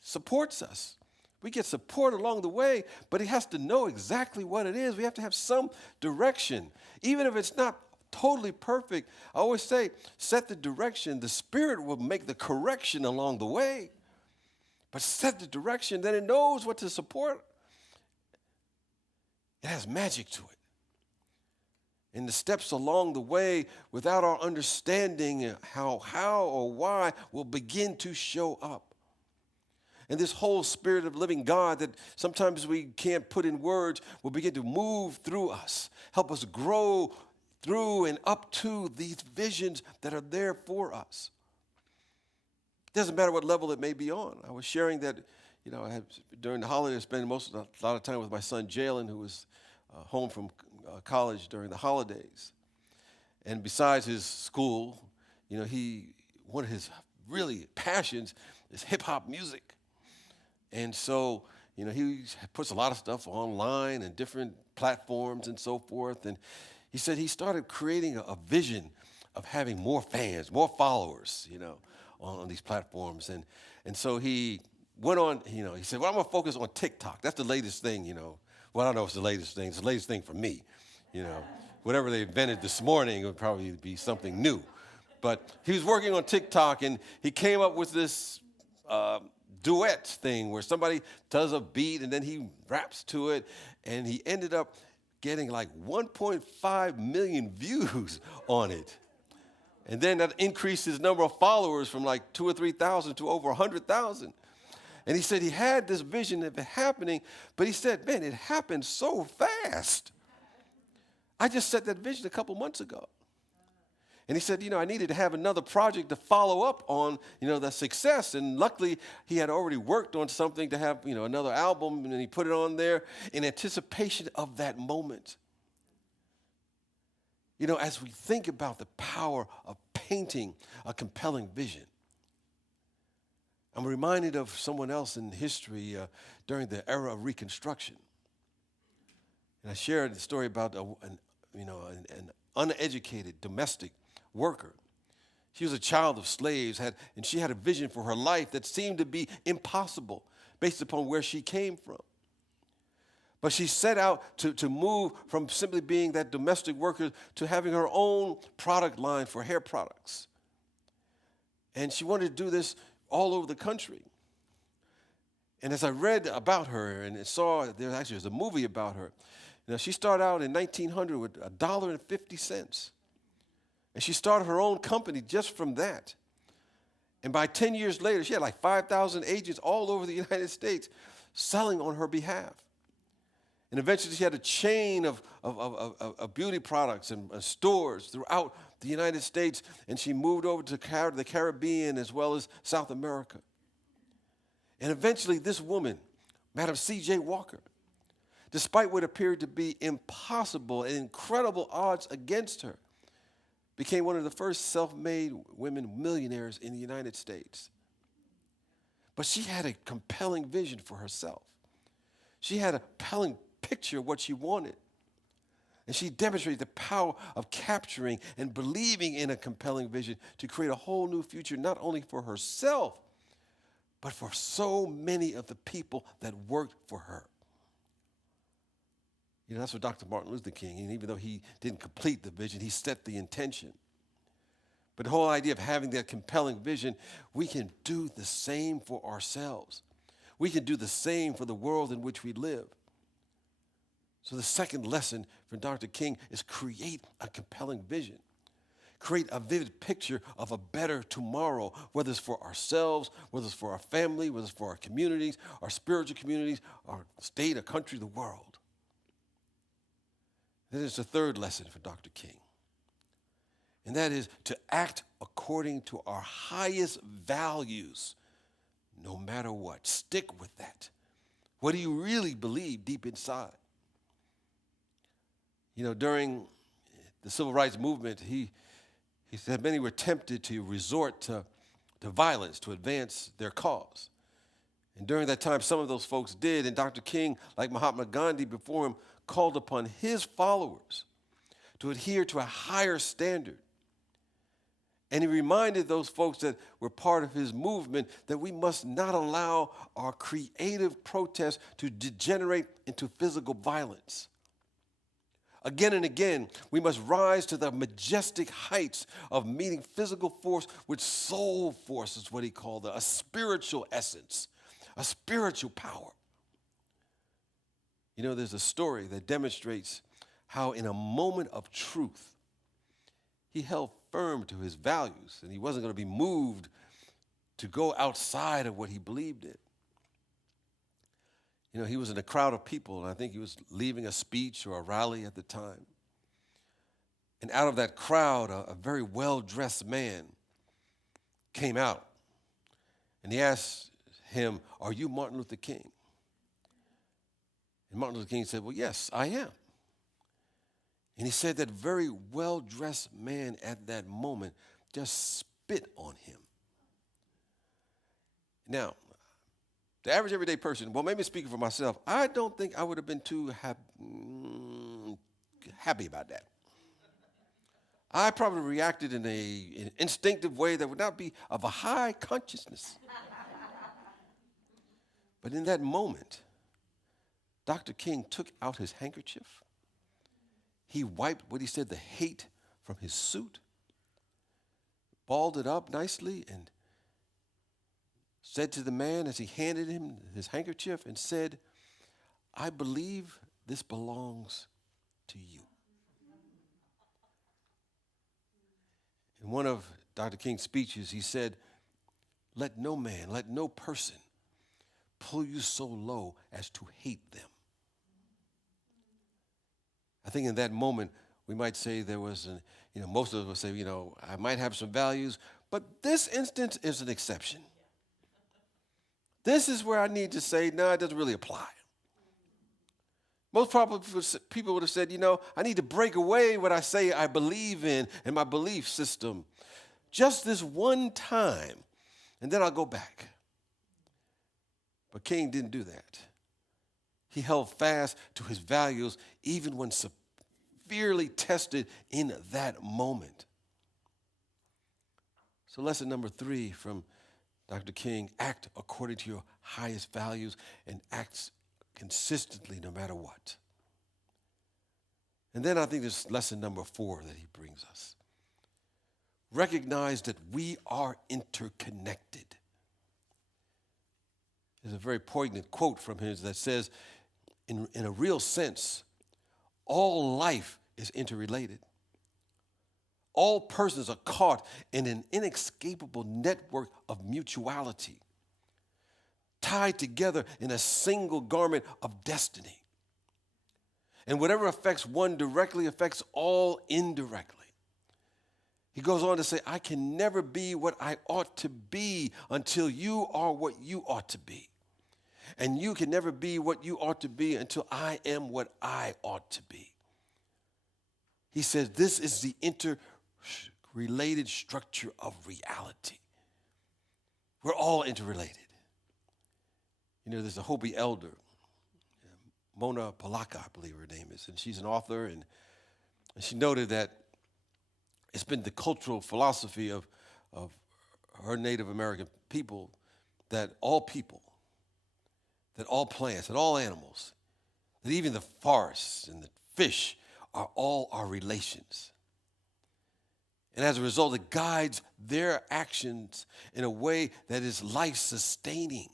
supports us. We get support along the way, but it has to know exactly what it is. We have to have some direction. Even if it's not totally perfect, I always say, set the direction. The Spirit will make the correction along the way. But set the direction, then it knows what to support. It has magic to it. And the steps along the way, without our understanding how or why, will begin to show up. And this whole Spirit of living God that sometimes we can't put in words will begin to move through us, help us grow through and up to these visions that are there for us. It doesn't matter what level it may be on. I was sharing that, you know, during the holiday, I spent a lot of time with my son Jalen, who was home from college during the holidays. And besides his school, you know, one of his really passions is hip-hop music. And so, you know, he puts a lot of stuff online and different platforms and so forth. And he said he started creating a vision of having more fans, more followers, you know, on these platforms. And so he went on, you know, he said, well, I'm going to focus on TikTok. That's the latest thing, you know. Well, I don't know if it's the latest thing. It's the latest thing for me, you know. Whatever they invented this morning would probably be something new. But he was working on TikTok, and he came up with this duet thing where somebody does a beat and then he raps to it, and he ended up getting like 1.5 million views on it. And then that increased his number of followers from like 2,000 or 3,000 to over 100,000. And he said he had this vision of it happening, but he said, man, it happened so fast. I just set that vision a couple months ago. And he said, you know, I needed to have another project to follow up on, you know, the success. And luckily, he had already worked on something to have, you know, another album, and then he put it on there in anticipation of that moment. You know, as we think about the power of painting a compelling vision, I'm reminded of someone else in history during the era of Reconstruction. And I shared the story about an uneducated domestic worker. She was a child of slaves, and she had a vision for her life that seemed to be impossible based upon where she came from. But she set out to move from simply being that domestic worker to having her own product line for hair products. And she wanted to do this all over the country. And as I read about her and saw there actually was a movie about her, you know, she started out in 1900 with $1.50. And she started her own company just from that. And by 10 years later, she had like 5,000 agents all over the United States selling on her behalf. And eventually she had a chain of beauty products and stores throughout the United States, and she moved over to the Caribbean as well as South America. And eventually this woman, Madam C.J. Walker, despite what appeared to be impossible and incredible odds against her, became one of the first self-made women millionaires in the United States. But she had a compelling vision for herself. She had a compelling picture of what she wanted. And she demonstrated the power of capturing and believing in a compelling vision to create a whole new future, not only for herself, but for so many of the people that worked for her. You know, that's what Dr. Martin Luther King, and even though he didn't complete the vision, he set the intention. But the whole idea of having that compelling vision, we can do the same for ourselves. We can do the same for the world in which we live. So the second lesson from Dr. King is create a compelling vision. Create a vivid picture of a better tomorrow, whether it's for ourselves, whether it's for our family, whether it's for our communities, our spiritual communities, our state, our country, the world. Then there's the third lesson for Dr. King. And that is to act according to our highest values, no matter what. Stick with that. What do you really believe deep inside? You know, during the civil rights movement, he said many were tempted to resort to violence to advance their cause. And during that time, some of those folks did. And Dr. King, like Mahatma Gandhi before him, called upon his followers to adhere to a higher standard. And he reminded those folks that were part of his movement that we must not allow our creative protests to degenerate into physical violence. Again and again, we must rise to the majestic heights of meeting physical force with soul force, is what he called it, a spiritual essence, a spiritual power. You know, there's a story that demonstrates how in a moment of truth, he held firm to his values, and he wasn't going to be moved to go outside of what he believed in. You know, he was in a crowd of people, and I think he was leaving a speech or a rally at the time. And out of that crowd, a very well-dressed man came out, and he asked him, "Are you Martin Luther King?" And Martin Luther King said, "Well, yes, I am." And he said that very well-dressed man at that moment just spit on him. Now, the average everyday person, well, maybe speaking for myself, I don't think I would have been too happy about that. I probably reacted in an instinctive way that would not be of a high consciousness. But in that moment, Dr. King took out his handkerchief. He wiped what he said, the hate from his suit, balled it up nicely, and said to the man as he handed him his handkerchief and said, "I believe this belongs to you." In one of Dr. King's speeches, he said, "Let no man, let no person pull you so low as to hate them." I think in that moment, we might say there was, most of us would say, I might have some values, but this instance is an exception. This is where I need to say, no, it doesn't really apply. Most probably people would have said, I need to break away what I say I believe in and my belief system just this one time, and then I'll go back. But King didn't do that. He held fast to his values even when severely tested in that moment. So lesson number 3 from Dr. King, act according to your highest values and act consistently no matter what. And then I think there's lesson number 4 that he brings us. Recognize that we are interconnected. There's a very poignant quote from him that says, in a real sense, all life is interrelated. All persons are caught in an inescapable network of mutuality, tied together in a single garment of destiny. And whatever affects one directly affects all indirectly. He goes on to say, I can never be what I ought to be until you are what you ought to be. And you can never be what you ought to be until I am what I ought to be. He says this is the interrelated structure of reality. We're all interrelated. You know, there's a Hopi elder, Mona Palaka, I believe her name is, and she's an author, and she noted that it's been the cultural philosophy of her Native American people, that all plants, that all animals, that even the forests and the fish are all our relations. And as a result, it guides their actions in a way that is life-sustaining.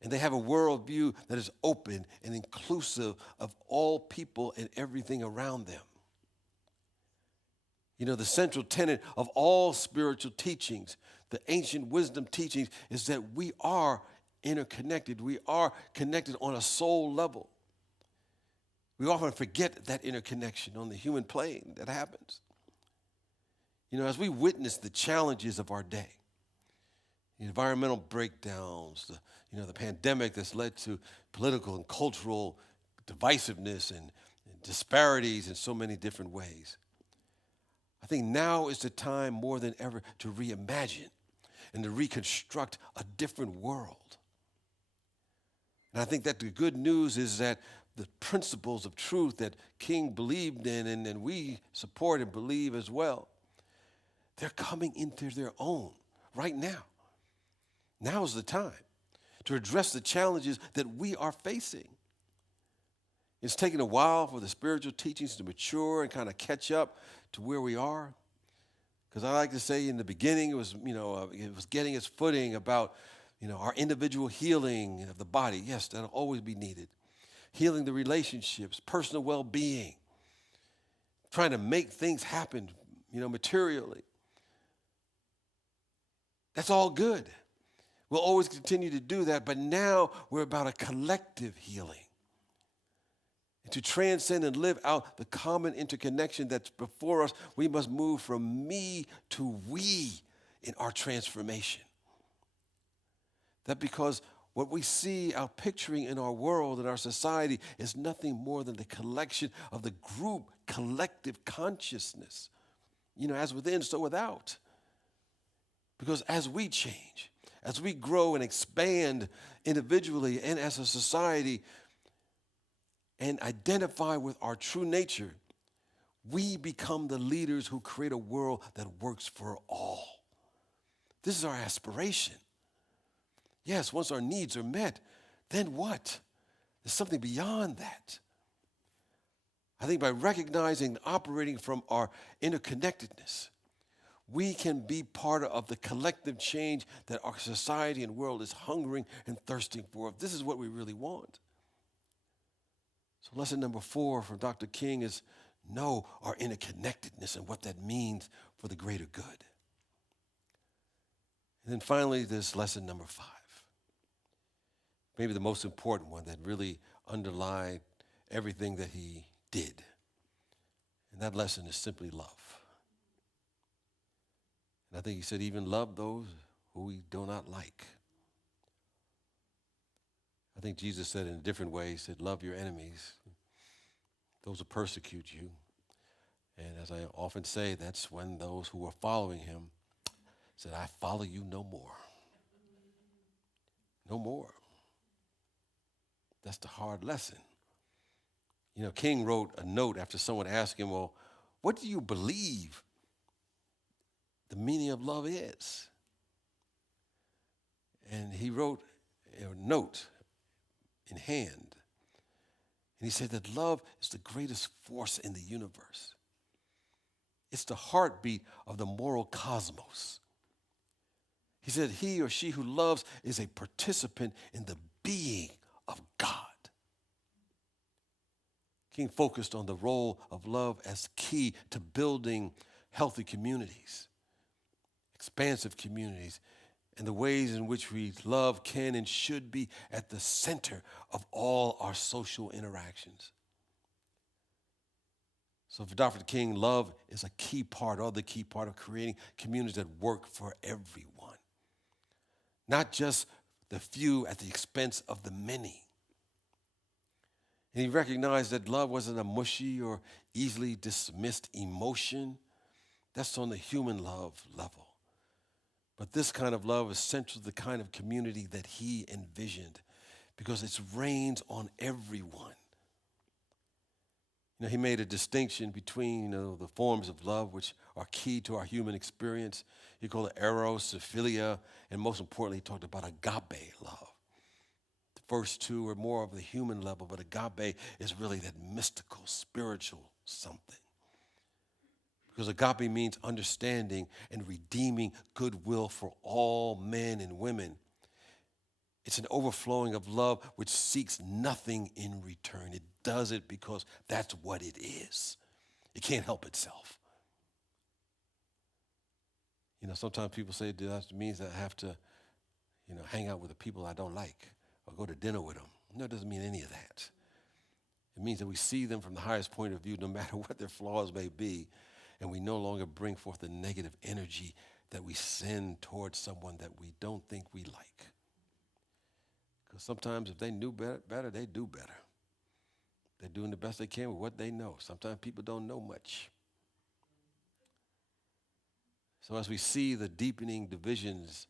And they have a worldview that is open and inclusive of all people and everything around them. You know, the central tenet of all spiritual teachings, the ancient wisdom teachings, is that we are interconnected. We are connected on a soul level. We often forget that interconnection on the human plane that happens. You know, as we witness the challenges of our day, the environmental breakdowns, the pandemic that's led to political and cultural divisiveness and disparities in so many different ways, I think now is the time more than ever to reimagine and to reconstruct a different world. And I think that the good news is that the principles of truth that King believed in and we support and believe as well, they're coming into their own right now. Now is the time to address the challenges that we are facing. It's taken a while for the spiritual teachings to mature and kind of catch up to where we are. Because I like to say in the beginning, it was getting its footing about, our individual healing of the body. Yes, that'll always be needed. Healing the relationships, personal well-being, trying to make things happen, materially. That's all good. We'll always continue to do that, but now we're about a collective healing. And to transcend and live out the common interconnection that's before us, we must move from me to we in our transformation. That because what we see out picturing in our world and our society is nothing more than the collection of the group collective consciousness. As within, so without. Because as we change, as we grow and expand individually and as a society and identify with our true nature, we become the leaders who create a world that works for all. This is our aspiration. Yes, once our needs are met, then what? There's something beyond that. I think by recognizing and operating from our interconnectedness, we can be part of the collective change that our society and world is hungering and thirsting for. This is what we really want. So lesson number 4 from Dr. King is know our interconnectedness and what that means for the greater good. And then finally, there's lesson number 5. Maybe the most important one that really underlined everything that he did. And that lesson is simply love. And I think he said, even love those who we do not like. I think Jesus said in a different way, he said, love your enemies, those who persecute you. And as I often say, that's when those who are following him said, I follow you no more. No more. That's the hard lesson. King wrote a note after someone asked him, well, what do you believe the meaning of love is? And he wrote a note in hand. And he said that love is the greatest force in the universe. It's the heartbeat of the moral cosmos. He said he or she who loves is a participant in the being of God. King focused on the role of love as key to building healthy communities, expansive communities, and the ways in which we love can and should be at the center of all our social interactions. So for Dr. King, love is a key part, or the key part of creating communities that work for everyone. Not just the few at the expense of the many. And he recognized that love wasn't a mushy or easily dismissed emotion. That's on the human love level. But this kind of love is central to the kind of community that he envisioned because it rains on everyone. He made a distinction between the forms of love which are key to our human experience. He called it eros, philia, and most importantly, he talked about agape love. The first two are more of the human level, but agape is really that mystical, spiritual something. Because agape means understanding and redeeming goodwill for all men and women. It's an overflowing of love which seeks nothing in return. It does it because that's what it is. It can't help itself. Sometimes people say that means that I have to, hang out with the people I don't like or go to dinner with them. No, it doesn't mean any of that. It means that we see them from the highest point of view, no matter what their flaws may be, and we no longer bring forth the negative energy that we send towards someone that we don't think we like. Because sometimes if they knew better, they do better. They're doing the best they can with what they know. Sometimes people don't know much. So as we see the deepening divisions,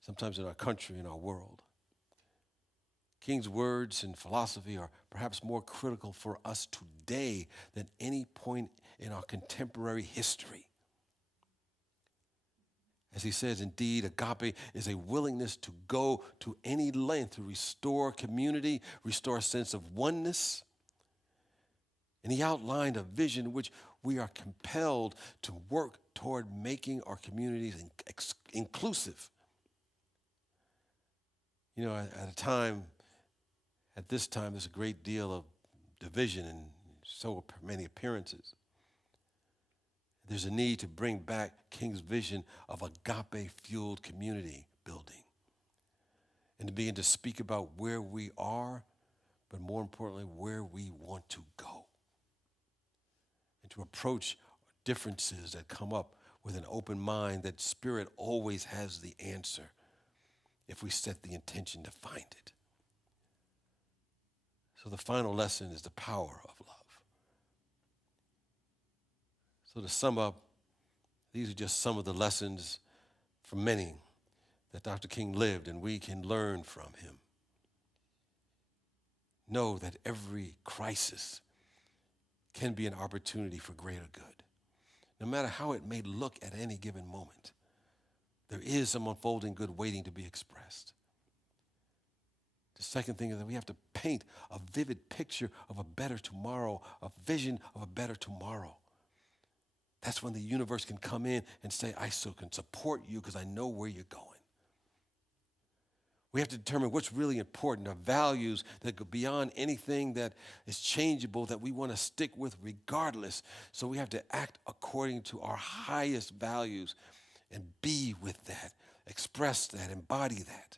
sometimes in our country, in our world, King's words and philosophy are perhaps more critical for us today than any point in our contemporary history. As he says, indeed, agape is a willingness to go to any length to restore community, restore a sense of oneness. And he outlined a vision in which we are compelled to work toward making our communities inclusive. At this time, there's a great deal of division and so many appearances. There's a need to bring back King's vision of agape-fueled community building and to begin to speak about where we are, but more importantly, where we want to go. And to approach differences that come up with an open mind that Spirit always has the answer if we set the intention to find it. So the final lesson is the power of love. So to sum up, these are just some of the lessons from many that Dr. King lived and we can learn from him. Know that every crisis can be an opportunity for greater good. No matter how it may look at any given moment, there is some unfolding good waiting to be expressed. The second thing is that we have to paint a vivid picture of a better tomorrow, a vision of a better tomorrow. That's when the universe can come in and say, I so can support you because I know where you're going. We have to determine what's really important, our values that go beyond anything that is changeable that we want to stick with regardless. So we have to act according to our highest values and be with that, express that, embody that.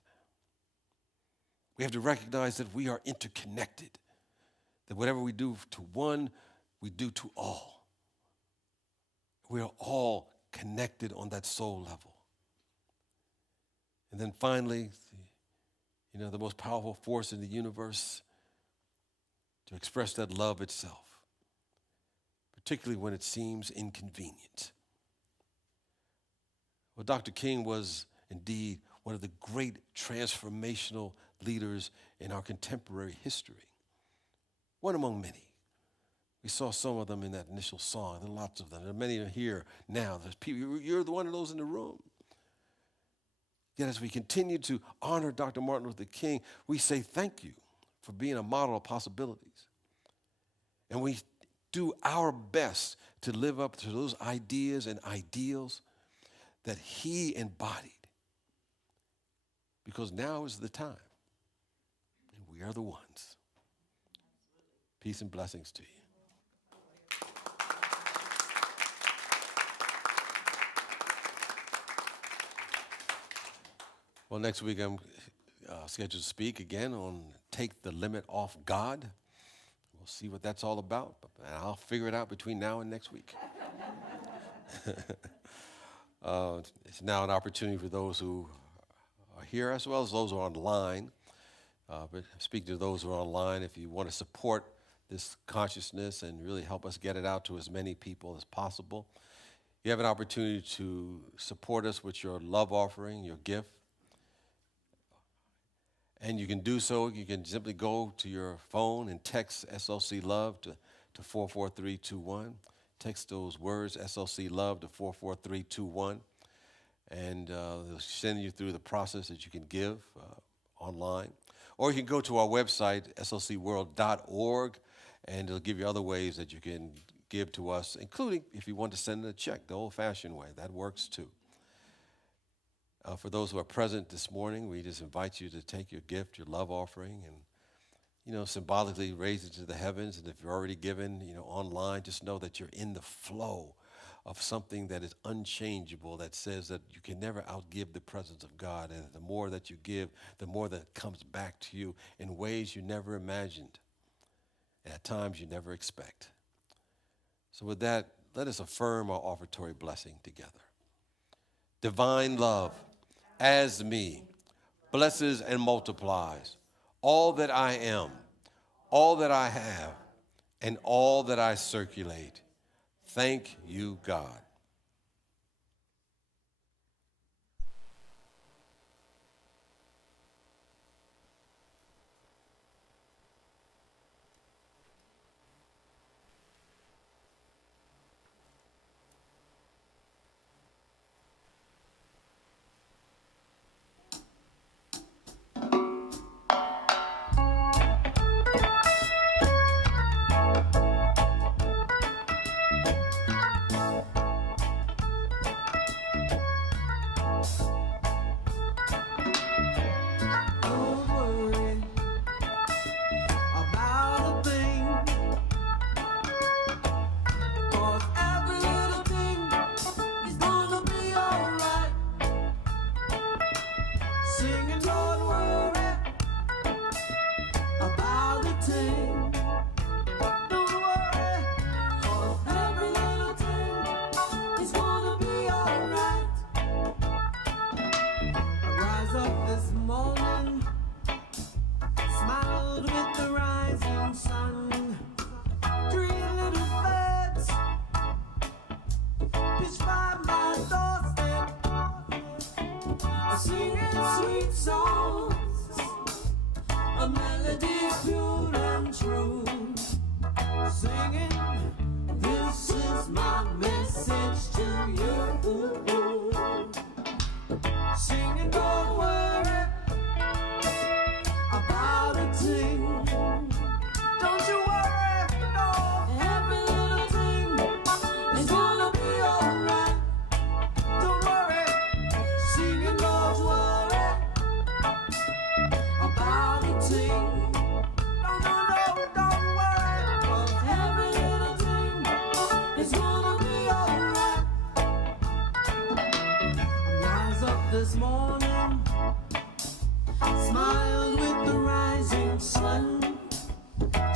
We have to recognize that we are interconnected, that whatever we do to one, we do to all. We are all connected on that soul level. And then finally, the most powerful force in the universe to express that love itself, particularly when it seems inconvenient. Well, Dr. King was indeed one of the great transformational leaders in our contemporary history, one among many. We saw some of them in that initial song. There are lots of them. There are many here now. There's people, you're the one of those in the room. Yet as we continue to honor Dr. Martin Luther King, we say thank you for being a model of possibilities. And we do our best to live up to those ideas and ideals that he embodied. Because now is the time. And we are the ones. Peace and blessings to you. Well, next week I'm scheduled to speak again on Take the Limit Off God. We'll we'll see what that's all about, and I'll figure it out between now and next week. It's now an opportunity for those who are here as well as those who are online. But speaking to those who are online, if you want to support this consciousness and really help us get it out to as many people as possible, you have an opportunity to support us with your love offering, your gift. And you can do so. You can simply go to your phone and text SLC Love to 44321. Text those words, SLC Love, to 44321. And they'll send you through the process that you can give online. Or you can go to our website, slcworld.org, and it'll give you other ways that you can give to us, including if you want to send a check the old-fashioned way. That works too. For those who are present this morning, we just invite you to take your gift, your love offering, and symbolically raise it to the heavens. And if you're already given, online, just know that you're in the flow of something that is unchangeable, that says that you can never outgive the presence of God. And the more that you give, the more that comes back to you in ways you never imagined, and at times you never expect. So with that, let us affirm our offertory blessing together. Divine love, as me, blesses and multiplies all that I am, all that I have, and all that I circulate. Thank you, God. Don't worry about a thing, 'cause every little thing is gonna be alright. Singing, don't worry about a thing. Don't worry, 'cause every little thing is gonna be alright. I rise up this morning, smiled with the rising sun. 3 little birds pitched by my doorstep, singing sweet songs, a melody pure and true. Singing, this is my message to you. Singing, don't worry about a thing. Don't you worry, no. Every little thing is gonna be alright. Don't worry, singing, don't worry about a thing. No, no, no, don't worry, 'cause every little thing is gonna be alright. Rise up this morning, smiled with the rising sun.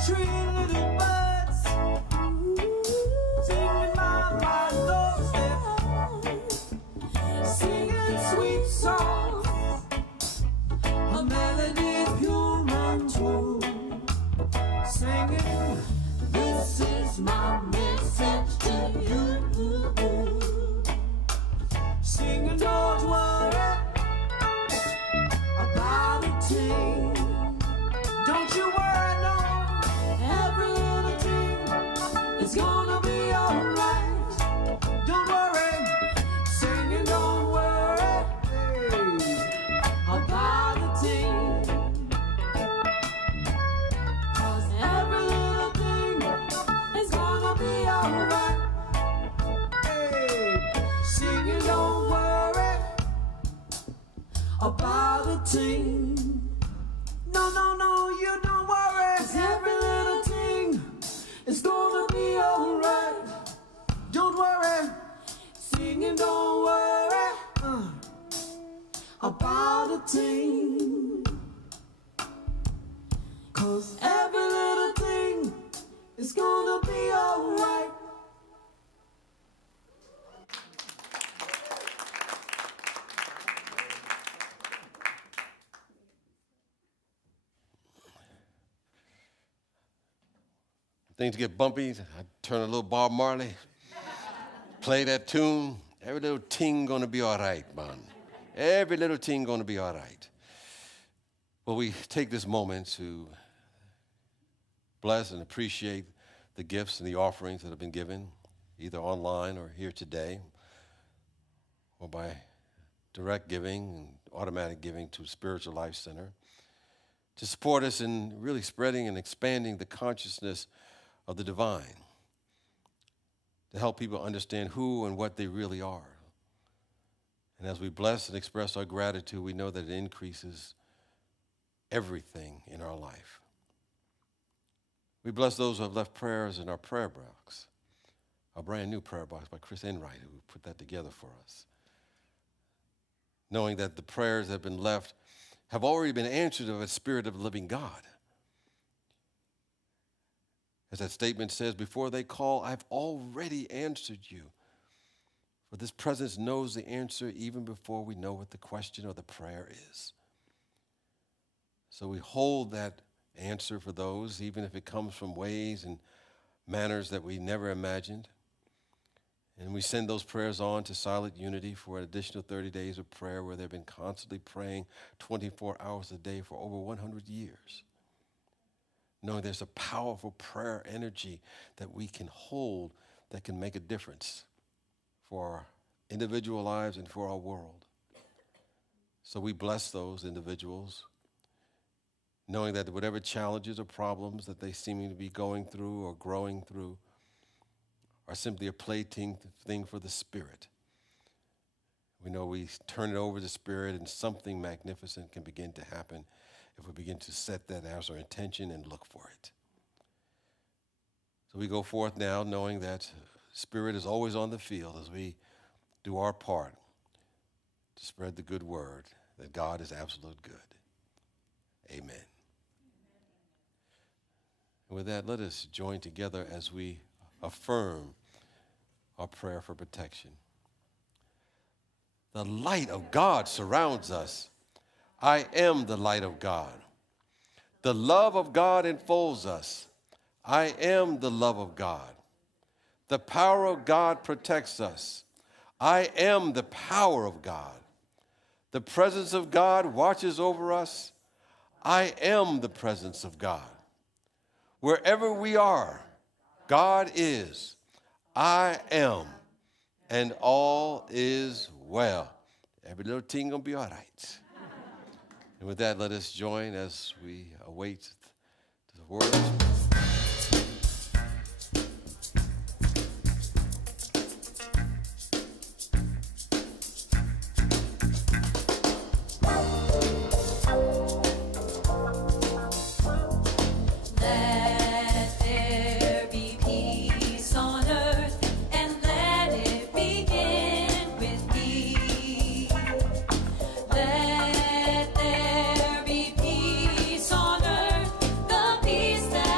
3 little birds singing by my doorstep, singing sweet songs, a melody pure and true. Singing, this is my message to you. Singing, don't worry about a thing. Don't you worry, no. Every little thing is gonna be alright. Don't worry, singing, don't worry about a thing. 'Cause every little thing is gonna be alright. Singing, don't worry about a thing. No, no, no, you don't worry. 'Cause every little thing is gonna be alright. Don't worry, singing, don't worry about a thing. 'Cause every little thing It's gonna be alright. Things get bumpy, I turn a little Bob Marley, play that tune. Every little ting gonna be all right, man. Every little ting gonna be all right. Well, we take this moment to bless and appreciate the gifts and the offerings that have been given, either online or here today, or by direct giving and automatic giving to Spiritual Life Center, to support us in really spreading and expanding the consciousness of the divine, to help people understand who and what they really are. And as we bless and express our gratitude, we know that it increases everything in our life. We bless those who have left prayers in our prayer box, our brand new prayer box by Chris Enright, who put that together for us. Knowing that the prayers that have been left have already been answered of a Spirit of the living God. As that statement says, before they call, I've already answered you. For this presence knows the answer even before we know what the question or the prayer is. So we hold that answer for those, even if it comes from ways and manners that we never imagined. And we send those prayers on to Silent Unity for an additional 30 days of prayer, where they've been constantly praying 24 hours a day for over 100 years. Knowing there's a powerful prayer energy that we can hold that can make a difference for our individual lives and for our world. So we bless those individuals, knowing that whatever challenges or problems that they seem to be going through or growing through are simply a plaything thing for the Spirit. We know we turn it over to the Spirit and something magnificent can begin to happen if we begin to set that as our intention and look for it. So we go forth now knowing that Spirit is always on the field as we do our part to spread the good word that God is absolute good. Amen. And with that, let us join together as we affirm our prayer for protection. The light of God surrounds us. I am the light of God. The love of God enfolds us. I am the love of God. The power of God protects us. I am the power of God. The presence of God watches over us. I am the presence of God. Wherever we are, God is. I am. And all is well. Every little thing gonna be all right. And with that, let us join as we await the word. Let there be peace on earth, the peace that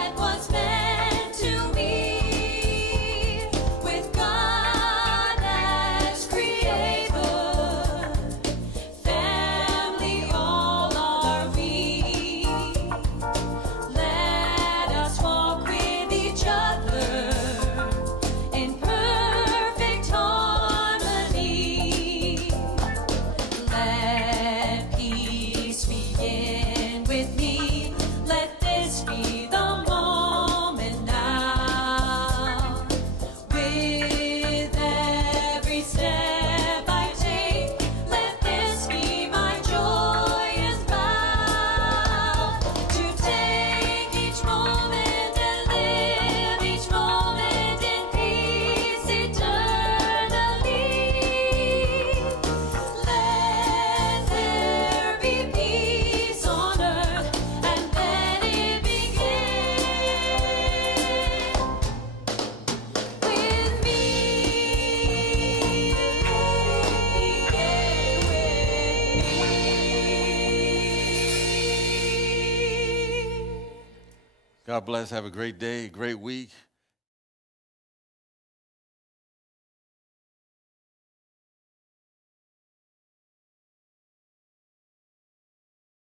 God bless. Have a great day, great week.